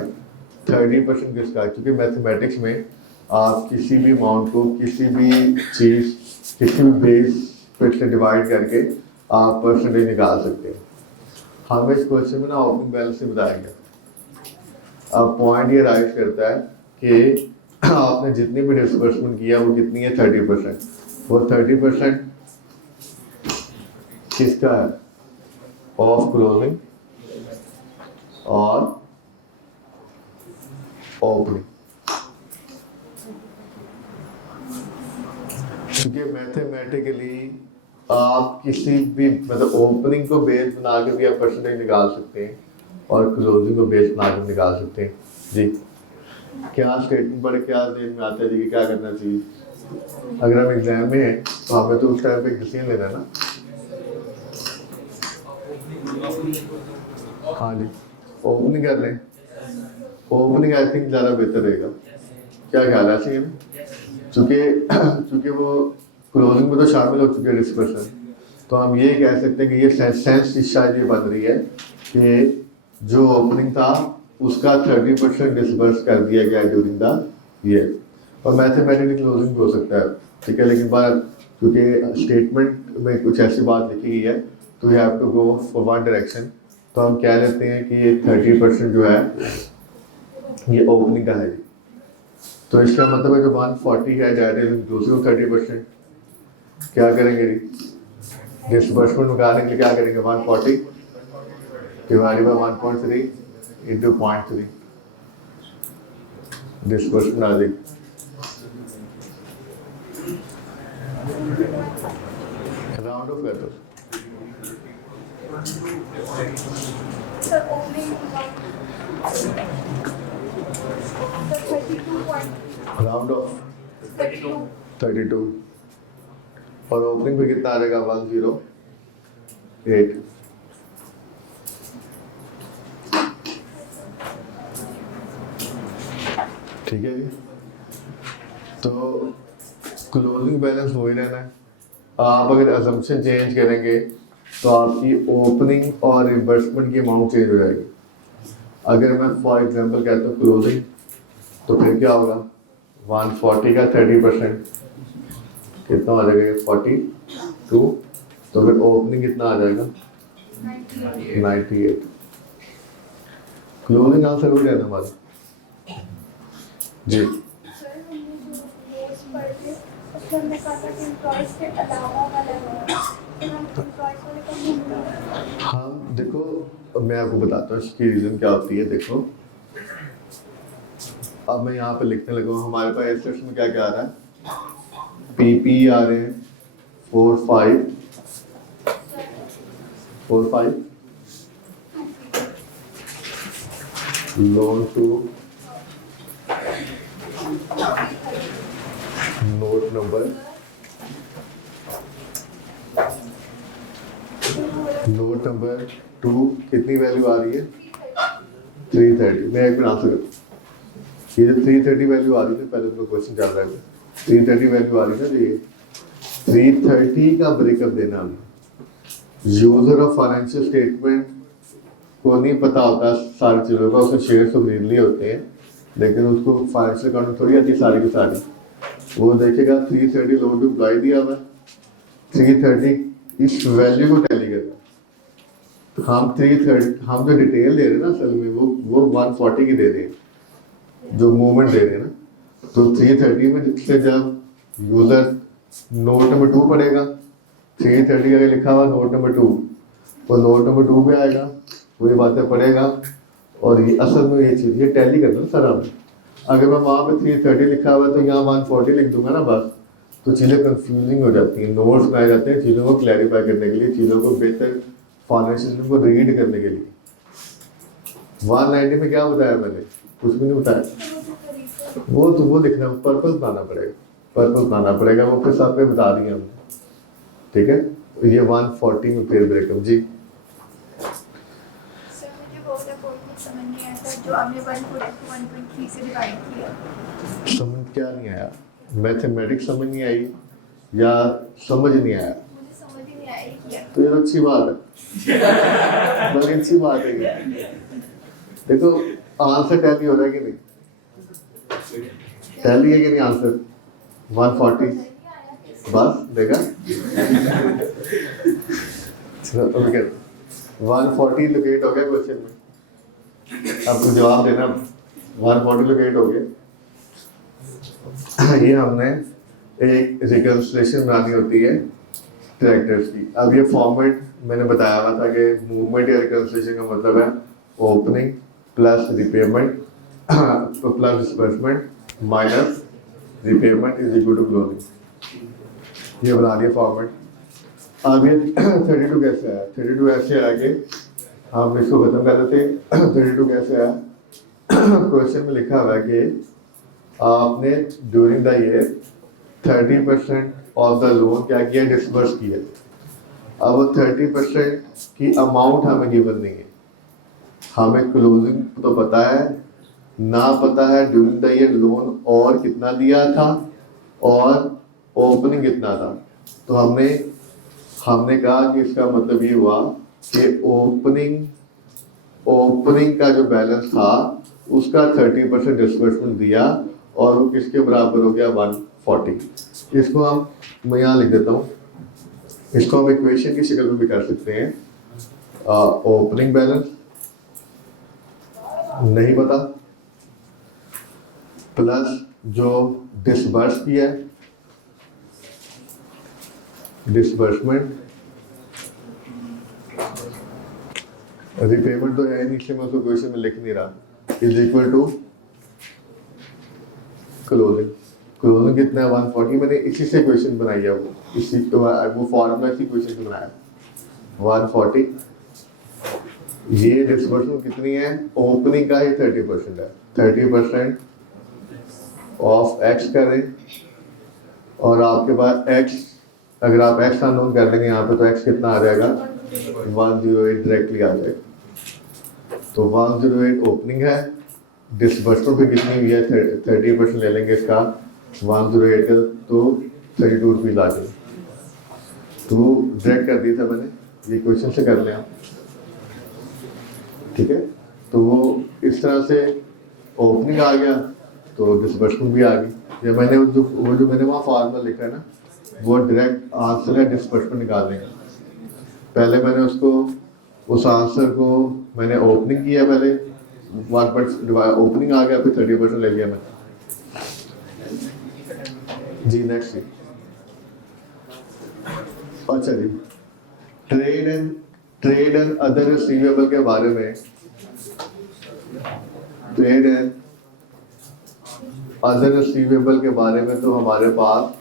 30% किसका, क्योंकि मैथमेटिक्स में आप किसी भी अमाउंट को किसी भी चीज किसी भी बेस फिर से डिवाइड करके आप परसेंटेज निकाल सकते हैं। हमें इस क्वेश्चन में ना ओपनिंग बैलेंस से बताया गया। अब पॉइंट ये राइज करता है कि आपने जितनी भी डिसबर्समेंट किया वो कितनी है 30%। वो 30% किसका है, ऑफ क्लोजिंग और ओपनिंग। क्योंकि मैथमेटिकली आप किसी भी मतलब ओपनिंग को बेस बना के भी आप परसेंटेज निकाल सकते हैं और क्लोजिंग को बेस बना के निकाल सकते हैं जी। क्या स्टेटमेंट पढ़े क्या देर में आता है जी कि क्या करना चाहिए। अगर हम एग्जाम में हैं तो हमें तो उस टाइम पे डिसीजन लेना है ना। हाँ जी, ओपनिंग कर लें। ओपनिंग आई थिंक ज़्यादा बेहतर रहेगा, क्या ख्याल है ऐसे में, चूँकि वो क्लोजिंग में तो शामिल हो चुके हैं डिस्कशन। तो हम ये कह सकते हैं कि ये सेंस शायद ये बन रही है कि जो ओपनिंग था उसका 30% डिसबर्स कर दिया गया ड्यूरिंग द ईयर। और मैथमेटिकली क्लोजिंग भी हो सकता है, ठीक है, लेकिन बात क्योंकि स्टेटमेंट में कुछ ऐसी बात लिखी गई है तो we have to go for one direction. तो हम कह लेते हैं कि ये 30% जो है ये ओपनिंग का है। तो इसका मतलब है जो 140 है डायरेक्ट इंक्लूसिव 30%। क्या करेंगे जी, डिसबर्समेंट निकालने के लिए क्या करेंगे, 140 डिवाइडेड बाय 1.3 इंटू 0.3 डिसबर्समेंट आ जाएगी। राउंड ऑफ कर दो Sir, opening the 32 point. Round of 32. 32 और ओपनिंग पे कितना आ जाएगा 108। ठीक है जी, तो क्लोजिंग बैलेंस हो ही रहना है। आप अगर अजम्पशन चेंज करेंगे तो आपकी ओपनिंग और रिइंबर्समेंट की अमाउंट चेंज हो जाएगी। अगर मैं फॉर एग्जांपल कहता हूँ क्लोजिंग, तो फिर क्या होगा 140 का 30% कितना हो जाएगा ये 42। तो फिर ओपनिंग कितना आ जाएगा 98। क्लोजिंग आंसर हो जाएगा हमारा जी। Sir, हमने जो रोज पढ़े थे उसमें हमने कहा था कि एम्प्लॉयज के अलावा वाला है, फिर हम एम्प्लॉयज वाले का नहीं मिला। हम देखो मैं आपको बताता हूँ इसकी रीज़न क्या होती है। देखो अब मैं यहाँ पे लिखने लगा हूँ, हमारे पास एसेट्स में क्या क्या आ रहा है, पीपी आ रहे हैं 45 लोन टू नोट नंबर 2 कितनी वैल्यू आ रही है 330। मैं एक मिनट आंसर करता हूँ। ये जो 330 वैल्यू आ रही है, पहले तो क्वेश्चन चल रहा है 330 वैल्यू आ रही है ना, ये 330 का ब्रेकअप देना हमें। यूजर ऑफ फाइनेंशियल स्टेटमेंट को नहीं पता होता सारी चीज़ों का, उसने शेयर तो खरीद लिए होते हैं लेकिन उसको फाइनेंशियल अकाउंट थोड़ी आती सारी की सारी। वो देखेगा 330 लोन टू एम्प्लॉय दिया हुआ, 330 इस वैल्यू को टैली करना। तो हम 330 हम जो डिटेल दे रहे हैं ना असल में वो 140 की दे रहे हैं, जो मूवमेंट दे रहे हैं ना। तो 330 में जिससे जब यूजर नोट नंबर 2 पढ़ेगा, 330 का लिखा हुआ नोट नंबर 2, वो नोट नंबर 2 पे आएगा, वही बातें पढ़ेगा। और ये असल में ये चीज़ ये टैली करना है सर। हम अगर मैं वहाँ पे 330 लिखा हुआ है तो यहाँ 140 लिख दूंगा ना बस, तो चीज़ें कंफ्यूजिंग हो जाती हैं। नोट्स बनाए जाते हैं चीज़ों को क्लैरिफाई करने के लिए, चीज़ों को बेहतर फाइनेंशियल को रीड करने के लिए। 190 में क्या बताया मैंने? कुछ भी नहीं बताया। वो लिखना पर्पस बनाना पड़ेगा, वो फिर साथ में बता दिए हमने। ठीक है, ये 140 में फिर ब्रेकअप। जी सर मुझे वो वाला कोड कुछ समझ नहीं आया था जो आपने 140 को 1.3 से डिवाइड किया। समझ क्या नहीं आया? मैथमेटिक्स समझ नहीं आई या समझ नहीं आया? मुझे समझ ही नहीं आया ये किया। तो ये तो अच्छी बात है, बड़ी अच्छी बात है ये। देखो आंसर टैली हो रहा है कि नहीं? टैली है कि नहीं आंसर? 140 बस देखा। चलो ओके, 140 लोकेट हो गया क्वेश्चन में। अब तो जवाब देना। 140 लोकेट हो गया। ये हमने एक रिकंसिलेशन बनानी होती है कैरेक्टर्स की। अब ये फॉर्मेट मैंने बताया हुआ था कि मूवमेंट या रिकंसिलेशन का मतलब है opening plus repayment plus disbursement minus repayment is equal to closing. ये बना लिया फॉर्मेट। अब ये 32 कैसे आया? 32 ऐसे आया कि हम इसको खत्म कर देते हैं। 32 कैसे आया? क्वेश्चन में लिखा हुआ है कि आपने during the year 30% of the loan क्या किया? डिसबर्स किया। अब वो 30% की अमाउंट हमें गिवन नहीं है। हमें क्लोजिंग तो पता है, ना पता है ड्यूरिंग द ईयर लोन और कितना दिया था और ओपनिंग कितना था। तो हमने कहा कि इसका मतलब ये हुआ कि ओपनिंग का जो बैलेंस था उसका 30% डिस्बर्समेंट दिया और वो किसके बराबर हो गया? 140। इसको मैं यहाँ लिख देता हूँ। इसको हम इक्वेशन की शक्ल में भी कर सकते हैं। ओपनिंग बैलेंस नहीं पता प्लस जो डिसबर्स किया है डिसबर्समेंट, रिपेमेंट तो है नहीं इसलिए मैं उसको क्वेश्चन में लिख नहीं रहा, इज इक्वल टू क्लोजिंग कितना है? 140। मैंने इसी से क्वेश्चन बनाई है, वो फॉर्मूला इसी क्वेश्चन से बनाया 140। ये डिसबर्समेंट कितनी है? ओपनिंग का ही 30% है। 30% ऑफ एक्स करें और आपके पास एक्स, अगर आप एक्स अननोन कर लेंगे यहाँ पे तो एक्स कितना आ जाएगा? 108 डायरेक्टली आ जाएगा। तो 108 ओपनिंग है, डिसबर्समेंट भी कितनी हुई है? 30% ले लेंगे इसका 108 का तो 32 रुपीज़ आ जाएगा। तो डायरेक्ट कर दिया था मैंने, ये क्वेश्चन से कर लें आप। ठीक है, तो वो इस तरह से ओपनिंग आ गया तो डिसबर्समेंट भी आ गई। या मैंने वो जो मैंने वहाँ फार्मूला लिखा है ना, वो डायरेक्ट आंसर है डिसबर्समेंट निकालने का। पहले मैंने उस आंसर को मैंने ओपनिंग किया, पहले 1% ओपनिंग आ गया, फिर 30% ले लिया मैंने। जी नेक्स्ट। अच्छा जी, ट्रेड एंड अदर रिसीवेबल के बारे में, ट्रेड एंड अदर रिसीवेबल के बारे में तो हमारे पास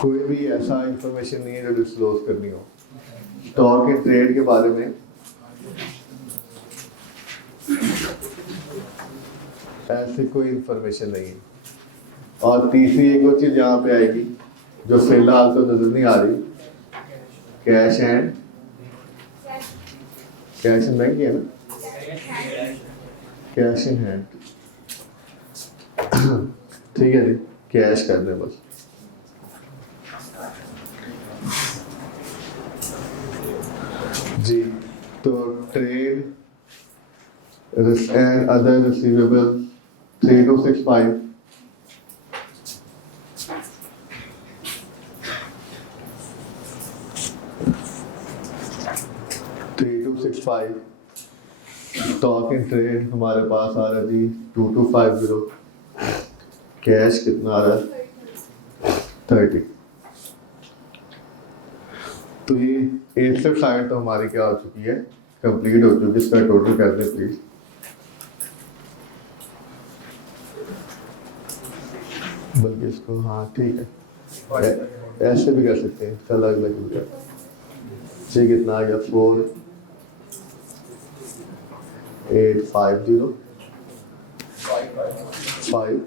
कोई भी ऐसा इंफॉर्मेशन नहीं है जो डिस्क्लोज करनी हो। स्टॉक एंड ट्रेड के बारे में ऐसी कोई इंफॉर्मेशन नहीं है। और तीसरी एक और चीज यहाँ पे आएगी जो फिलहाल तो नजर नहीं आ रही, कैश एंड बैंक है ना, कैश इन हैंड। ठीक है जी, कैश कर दे बस। जी तो trade and other receivable 3265. Stock in trade हमारे पास आ रहा जी 2250. कैश कितना आ रहा है 30. तो ये 61 साइड तो हमारी क्या हो चुकी है, कंप्लीट हो चुकी है. इसका टोटल कर दें प्लीज. बल्कि इसको हाँ ठीक है, ऐसे भी कर सकते हैं. चल अलग अलग जी कितना आ गया 4850 5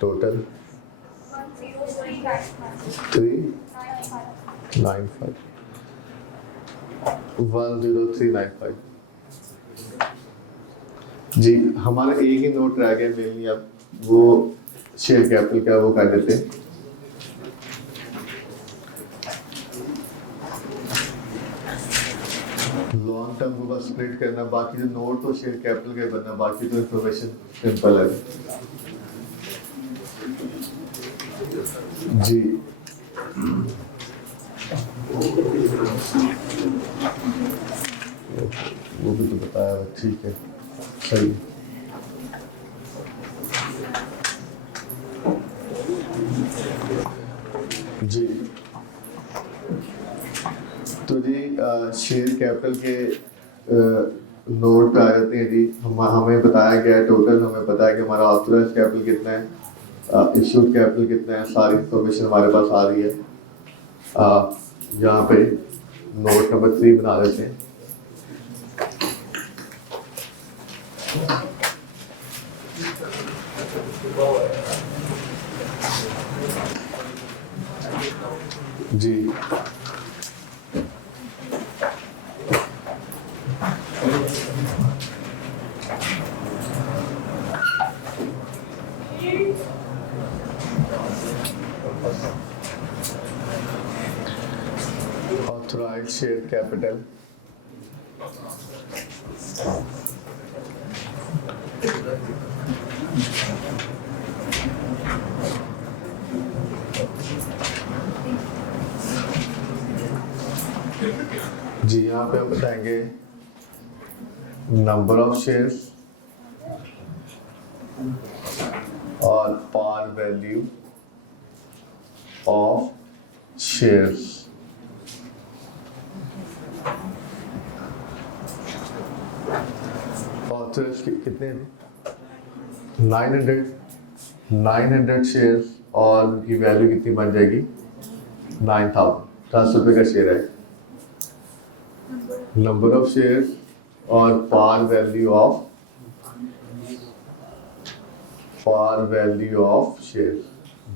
टोटल 395 10395. जी हमारा एक ही नोट रह गया मेनली. अब वो शेयर कैपिटल का वो कर देते हैं. लॉन्ग टर्म को बस स्प्लिट करना, बाकी जो नोट तो शेयर कैपिटल का बनना, बाकी तो इंफॉर्मेशन सिंपल है जी. वो भी तो बताया ठीक है सही. जी तो जी शेयर कैपिटल के नोट पे आ जाते हैं जी. हमें बताया गया है टोटल, हमें पता है कि हमारा ऑथराइज कैपिटल कितना है, इशूड कैपिटल कितना है, सारी इंफॉर्मेशन हमारे पास आ रही है. यहाँ पे नोट नंबर 3 बना देते हैं. जी ऑथराइज्ड शेयर कैपिटल जी. यहाँ पे हम बताएंगे नंबर ऑफ शेयर्स और par value of shares. Authors कितने 900 शेयर्स और उनकी वैल्यू कितनी बन जाएगी 9000. 10 रुपये का शेयर है. नंबर ऑफ शेयर्स और पार वैल्यू ऑफ शेयर.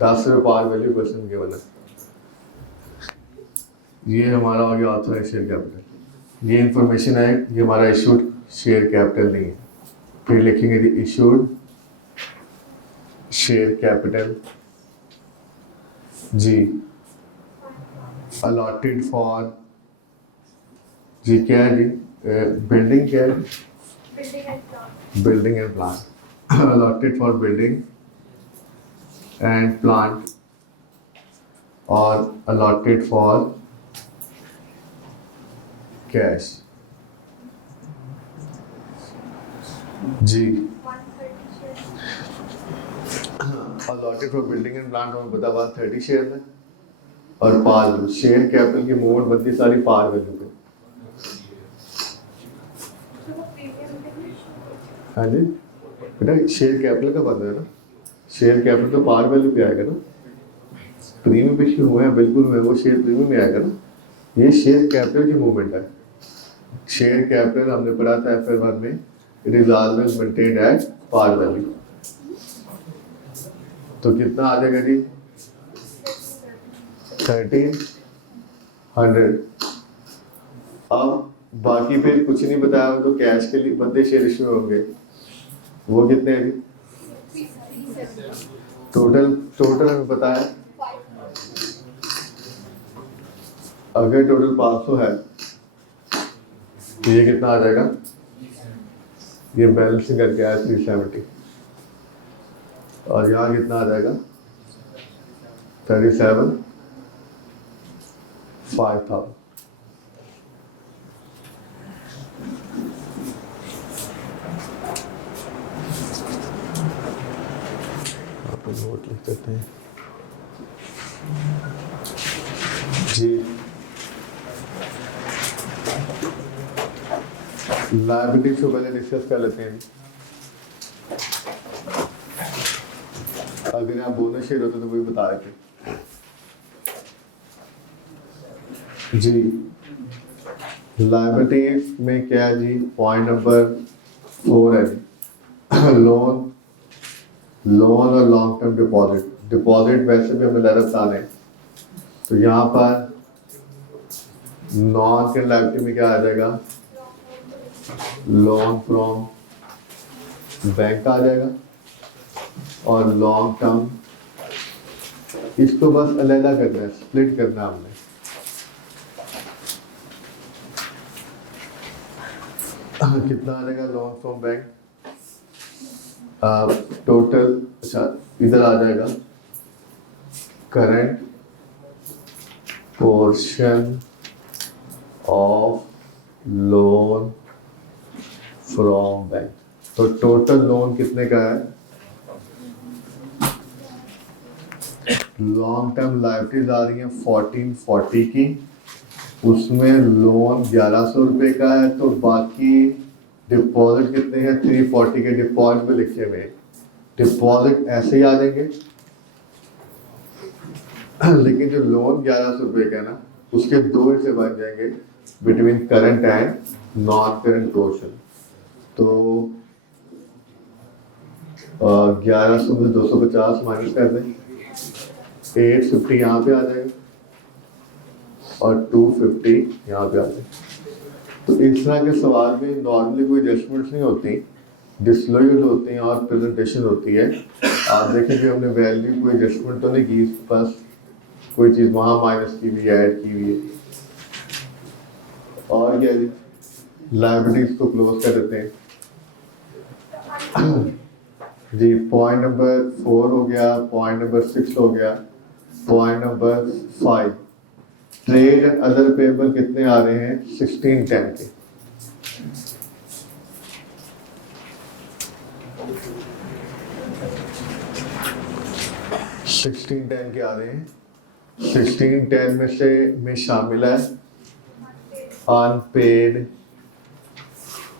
10 रुपये पार वैल्यू क्वेश्चन के बना. ये हमारा हो गया ऑथराइज्ड शेयर कैपिटल. ये इंफॉर्मेशन है, ये हमारा इशूड शेयर कैपिटल नहीं है. फिर लिखेंगे जी इशूड शेयर कैपिटल जी. अलॉटेड फॉर जी क्या है जी, बिल्डिंग क्या है, building and plant. Allotted for building and plant और अलॉटेड फॉर कैश जी. Allotted for building and plant हमें पता 130 शेयर है. और पार शेयर कैपिटल की मूवमेंट बनती सारी पार वैल्यू पे. हाँ जी बेटा शेयर कैपिटल का बन रहा है ना, शेयर कैपिटल तो पार वैल्यू पे आएगा ना. प्रीमियम पे इश्यू हुए हैं बिल्कुल हुए, वो शेयर प्रीमियम में आएगा ना. ये शेयर कैपिटल की मूवमेंट है. शेयर कैपिटल हमने पढ़ा था FR1 में, it is always maintained at par value. तो कितना आ जाएगा जी 1300. अब बाकी फिर कुछ नहीं बताया तो कैश के लिए बंदे शेयर इशू होंगे. वो कितने हैं जी टोटल हमें पता है. अगर टोटल 500 है तो ये कितना आ जाएगा, ये बैलेंसिंग करके आया 370, और यहाँ कितना आ जाएगा 37,500। नोट लिख देते हैं जी। लायबिलिटीज को पहले डिस्कस कर लेते हैं। अगर आप बोनस शेयर होते तो वही बता रहे थे जी। लायबिलिटीज में क्या है जी, पॉइंट नंबर 4 है लोन और लॉन्ग टर्म डिपॉजिट। डिपॉजिट वैसे भी हमें ज़्यादा बताना है, तो यहाँ पर नॉन के लायबिलिटी में क्या आ जाएगा, लोन फ्रॉम बैंक आ जाएगा, और लॉन्ग टर्म इसको बस अलग करना है, स्प्लिट करना है हमने। कितना आ जाएगा लोन फ्रॉम बैंक, टोटल, अच्छा इधर आ जाएगा current portion of loan from bank. तो टोटल लोन कितने का है, लॉन्ग टर्म लायबिलिटीज आ रही है 1440 की, उसमें लोन 1100 रुपये का है, तो बाकी डिपॉजिट कितने हैं 340 के डिपॉजिट में लिखे हुए। डिपॉजिट ऐसे ही आ जाएंगे, लेकिन जो लोन 1100 रुपये का है ना, उसके दो हिस्से बन जाएंगे between current and non current portion. तो 1100 में 250 माइनस कर दें, 850 यहाँ पे आ जाएगा और 250 यहाँ पे आ जाएगा। तो इस तरह के सवाल में नॉर्मली कोई एडजस्टमेंट्स नहीं होती, डिस्क्लोजर होते हैं और प्रेजेंटेशन होती है। आप देखेंगे हमने वैल्यू कोई एडजस्टमेंट तो नहीं की, बस कोई चीज़ वहाँ माइनस की हुई है, ऐड की हुई है। और क्या जी, लायबिलिटीज को क्लोज कर देते हैं जी। पॉइंट नंबर 4 हो गया, पॉइंट नंबर 6 हो गया, point number 5 trade and other payable कितने आ रहे हैं 1610 के। $1610 के आ रहे हैं। 1610 में शामिल है अनपेड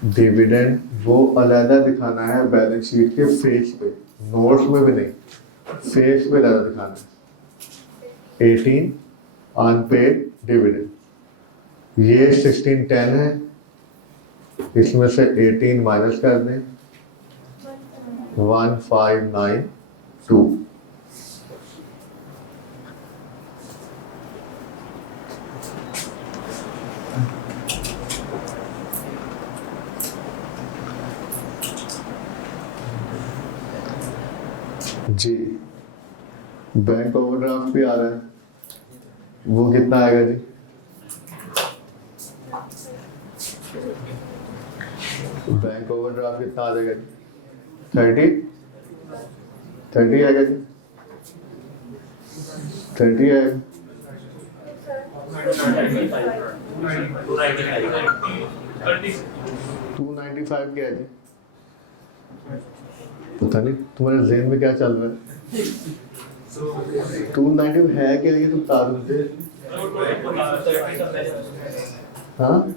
डिविडेंड, वो अलग दिखाना है बैलेंस शीट के फेस पे, नोट्स में भी नहीं, फेस पे अलग दिखाना है। 18 अनपेड डिविडेंड, ये 1610 है, इसमें से 18 माइनस कर दें 1592। जी बैंक ओवरड्राफ्ट भी आ रहा है, वो कितना आएगा जी, बैंक ओवरड्राफ्ट कितना आ जाएगा जी, 30 आएगा जी, 30 आएगा। 295 क्या है जी, पता नहीं तुम्हारे ज़हन में क्या चल रहा है। 290 है क्या, ये तुम बता दो मुझे। हाँ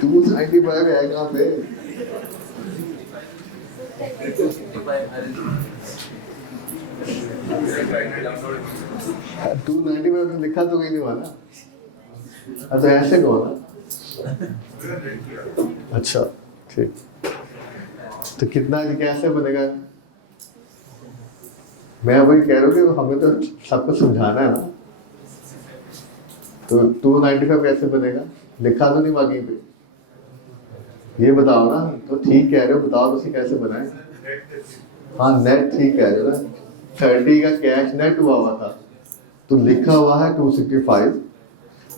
295 है कहाँ पे, 295 में लिखा तो कहीं नहीं हुआ ना। अच्छा ऐसे कहो ना, अच्छा ठीक। तो कितना कैसे बनेगा, मैं वही कह रहा हूँ कि हमें तो सबको समझाना है ना। तो 295 कैसे बनेगा, लिखा तो नहीं बाकी पे, ये बताओ ना। तो ठीक कह रहे हो, बताओ तो कैसे बनाए। हाँ नेट ठीक है ना, 30 का कैश नेट हुआ था तो लिखा हुआ है 265,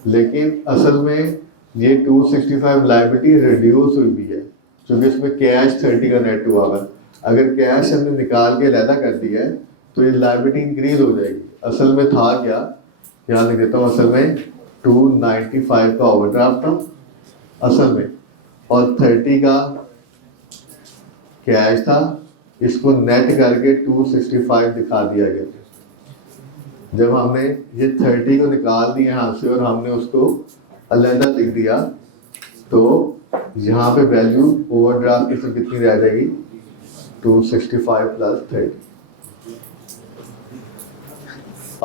लेकिन असल में ये 265 लाइबिलिटी रिड्यूस हुई भी है क्योंकि इसमें कैश 30 का नेट हुआ है। अगर कैश हमने निकाल के अलहदा कर दिया है तो ये लाइबिलिटी इंक्रीज हो जाएगी। असल में था क्या, यहाँ लिख देता हूँ, असल में 295 का ओवरड्राफ्ट था असल में, और 30 का कैश था, इसको नेट करके 265 दिखा दिया गया। जब हमने ये 30 को निकाल दिया यहाँ से और हमने उसको अलहदा लिख दिया तो यहाँ पे वैल्यू ओवरड्राफ्ट की सिर्फ कितनी रह जाएगी, 265 प्लस 30।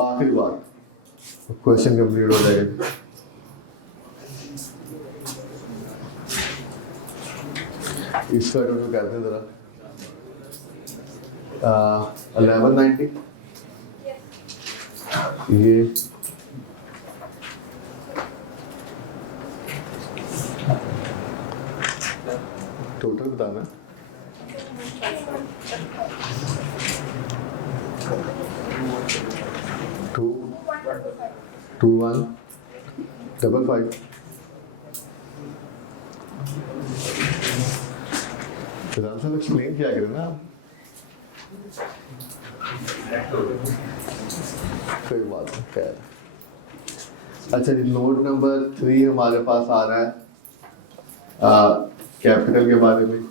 आखिरी बात, क्वेश्चन कंप्लीट हो जाएगा। इसका टोटल कहते हैं जरा 1190, ये टोटल बताना, टू 2155। आंसर एक्सप्लेन किया करें ना, कोई बात नहीं, खैर। अच्छा जी, नोट नंबर 3 हमारे पास आ रहा है कैपिटल के बारे में।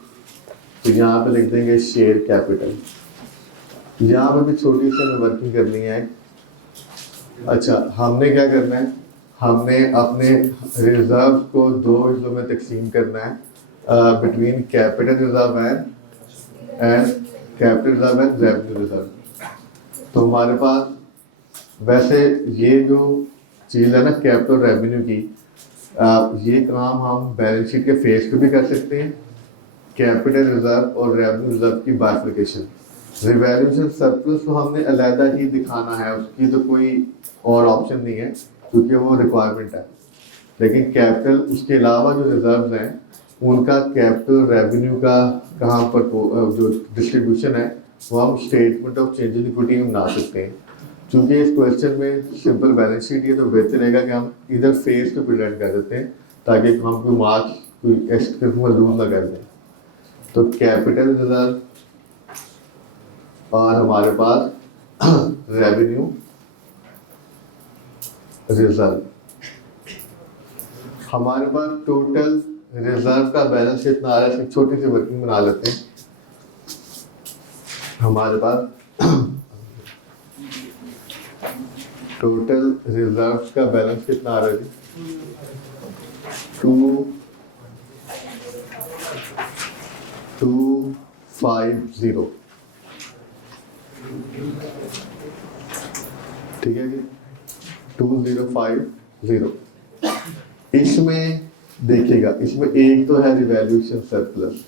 तो यहाँ पे लिख देंगे शेयर कैपिटल। यहाँ पे भी छोटी सी हमें वर्किंग करनी है। अच्छा, हमने क्या करना है, हमने अपने रिजर्व को दो हिस्सों में तकसीम करना है, between capital reserve and capital reserve and revenue reserve. तो हमारे पास वैसे ये जो चीज़ है ना कैपिटल रेवेन्यू की, ये काम हम बैलेंस शीट के फेस पे भी कर सकते हैं, कैपिटल रिजर्व और रेवेन्यू रिजर्व की बाइफर्केशन। रिवैल्यूएशन सरप्लस तो हमने अलहदा ही दिखाना है, उसकी तो कोई और ऑप्शन नहीं है क्योंकि वो रिक्वायरमेंट है। लेकिन कैपिटल उसके अलावा जो रिजर्व्स हैं उनका कैपिटल रेवेन्यू का कहाँ पर जो डिस्ट्रीब्यूशन है वो हम statement of change in equity में बना सकते हैं। क्योंकि इस क्वेश्चन में सिंपल बैलेंस शीट है तो बेहतर रहेगा कि हम इधर फेस पे प्रेजेंट कर देते हैं ताकि हम कोई मार्क्स कोई एक्स्ट्रा लूज ना कर दें। तो कैपिटल रिजर्व और हमारे पास रेवेन्यू रिजर्व, हमारे पास टोटल रिजर्व का बैलेंस कितना आ रहा है, इसकी छोटी सी वर्किंग बना लेते हैं। हमारे पास टोटल रिजर्व का बैलेंस कितना आ रहा है जी, 2250, ठीक है जी, 2050। इसमें देखिएगा, इसमें एक तो है रिवैल्यूएशन सरप्लस,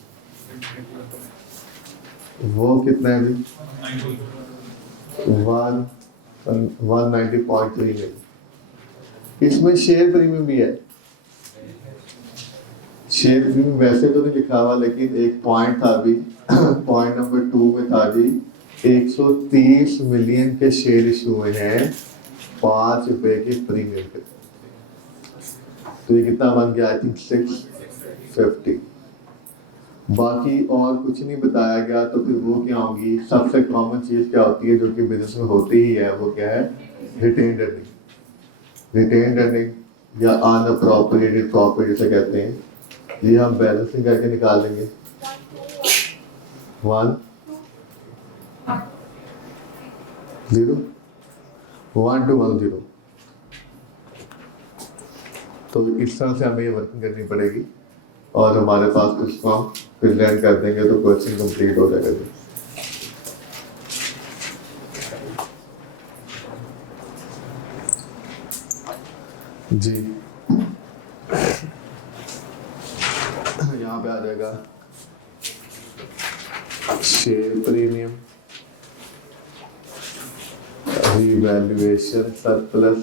वो कितना है जी 190.3 में। इसमें शेयर प्रीमियम भी है। शेयर प्रीमियम वैसे तो नहीं लिखा हुआ लेकिन एक पॉइंट था अभी पॉइंट नंबर 2 में था जी, 130 मिलियन के शेयर इशू हुए हैं 5 रुपए के प्रीमियम पे। तो ये कितना बन गया, आई थिंक 650। बाकी और कुछ नहीं बताया गया। तो फिर वो क्या होगी, सबसे कॉमन चीज़ क्या होती है जो कि बिजनेस में होती ही है, वो क्या है, रिटेन्ड अर्निंग। रिटेन्ड अर्निंग या अनअप्रोप्रिएटेड प्रॉफिट जिसे कहते हैं, ये हम बैलेंसिंग करके निकाल लेंगे। 1 0 1 to 1 0। तो इस तरह से हमें ये वर्किंग करनी पड़ेगी और हमारे पास कुछ काम प्रेजेंट कर देंगे तो क्वेश्चन कंप्लीट हो जाएगा। जी यहाँ पे आ जाएगा share premium, revaluation surplus,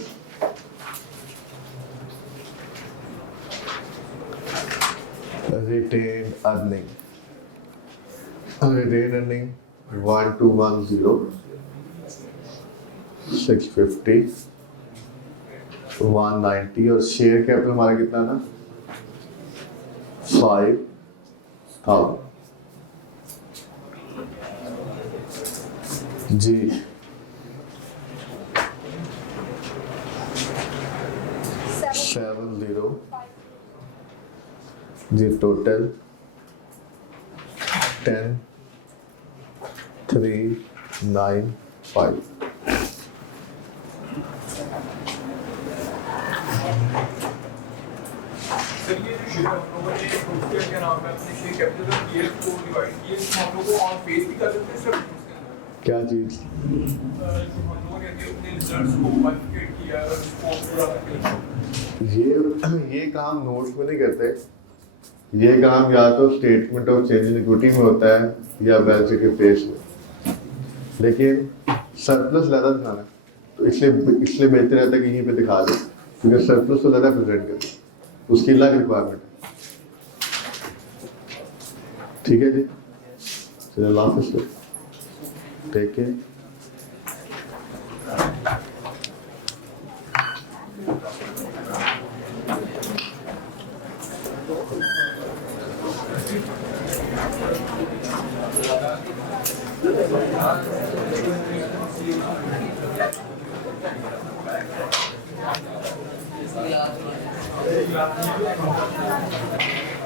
retain earning. Retain earning 1210 650 190 और शेयर कैपिटल हमारा कितना ना 5000 जी 70 जी टोटल 10395 सर ये जो शेयर हम लोगों ने ग्रुप के क्या नाम है अपने शेयर कैपिटल और पीएल को डिवाइड किए तो हम लोग को ऑन फेस भी कर सकते हैं सर क्या चीज़ जो हम लोगों ने अपने रिजल्ट्स को बाइफिकेट किया और उसको पूरा ये काम नोट्स में नहीं करते। ये काम या तो statement of change in equity में होता है या बैलेंस शीट के पेज में, लेकिन सरप्लस ज़्यादा दिखाना है तो इसलिए बेहतर रहता है कि यहीं पे दिखा दो, क्योंकि सरप्लस तो ज़्यादा प्रेजेंट करते हैं, उसकी अलग रिक्वायरमेंट है। ठीक है जी, चलिए अल्लाह हाफ़िज़, टेक केयर। Yeah.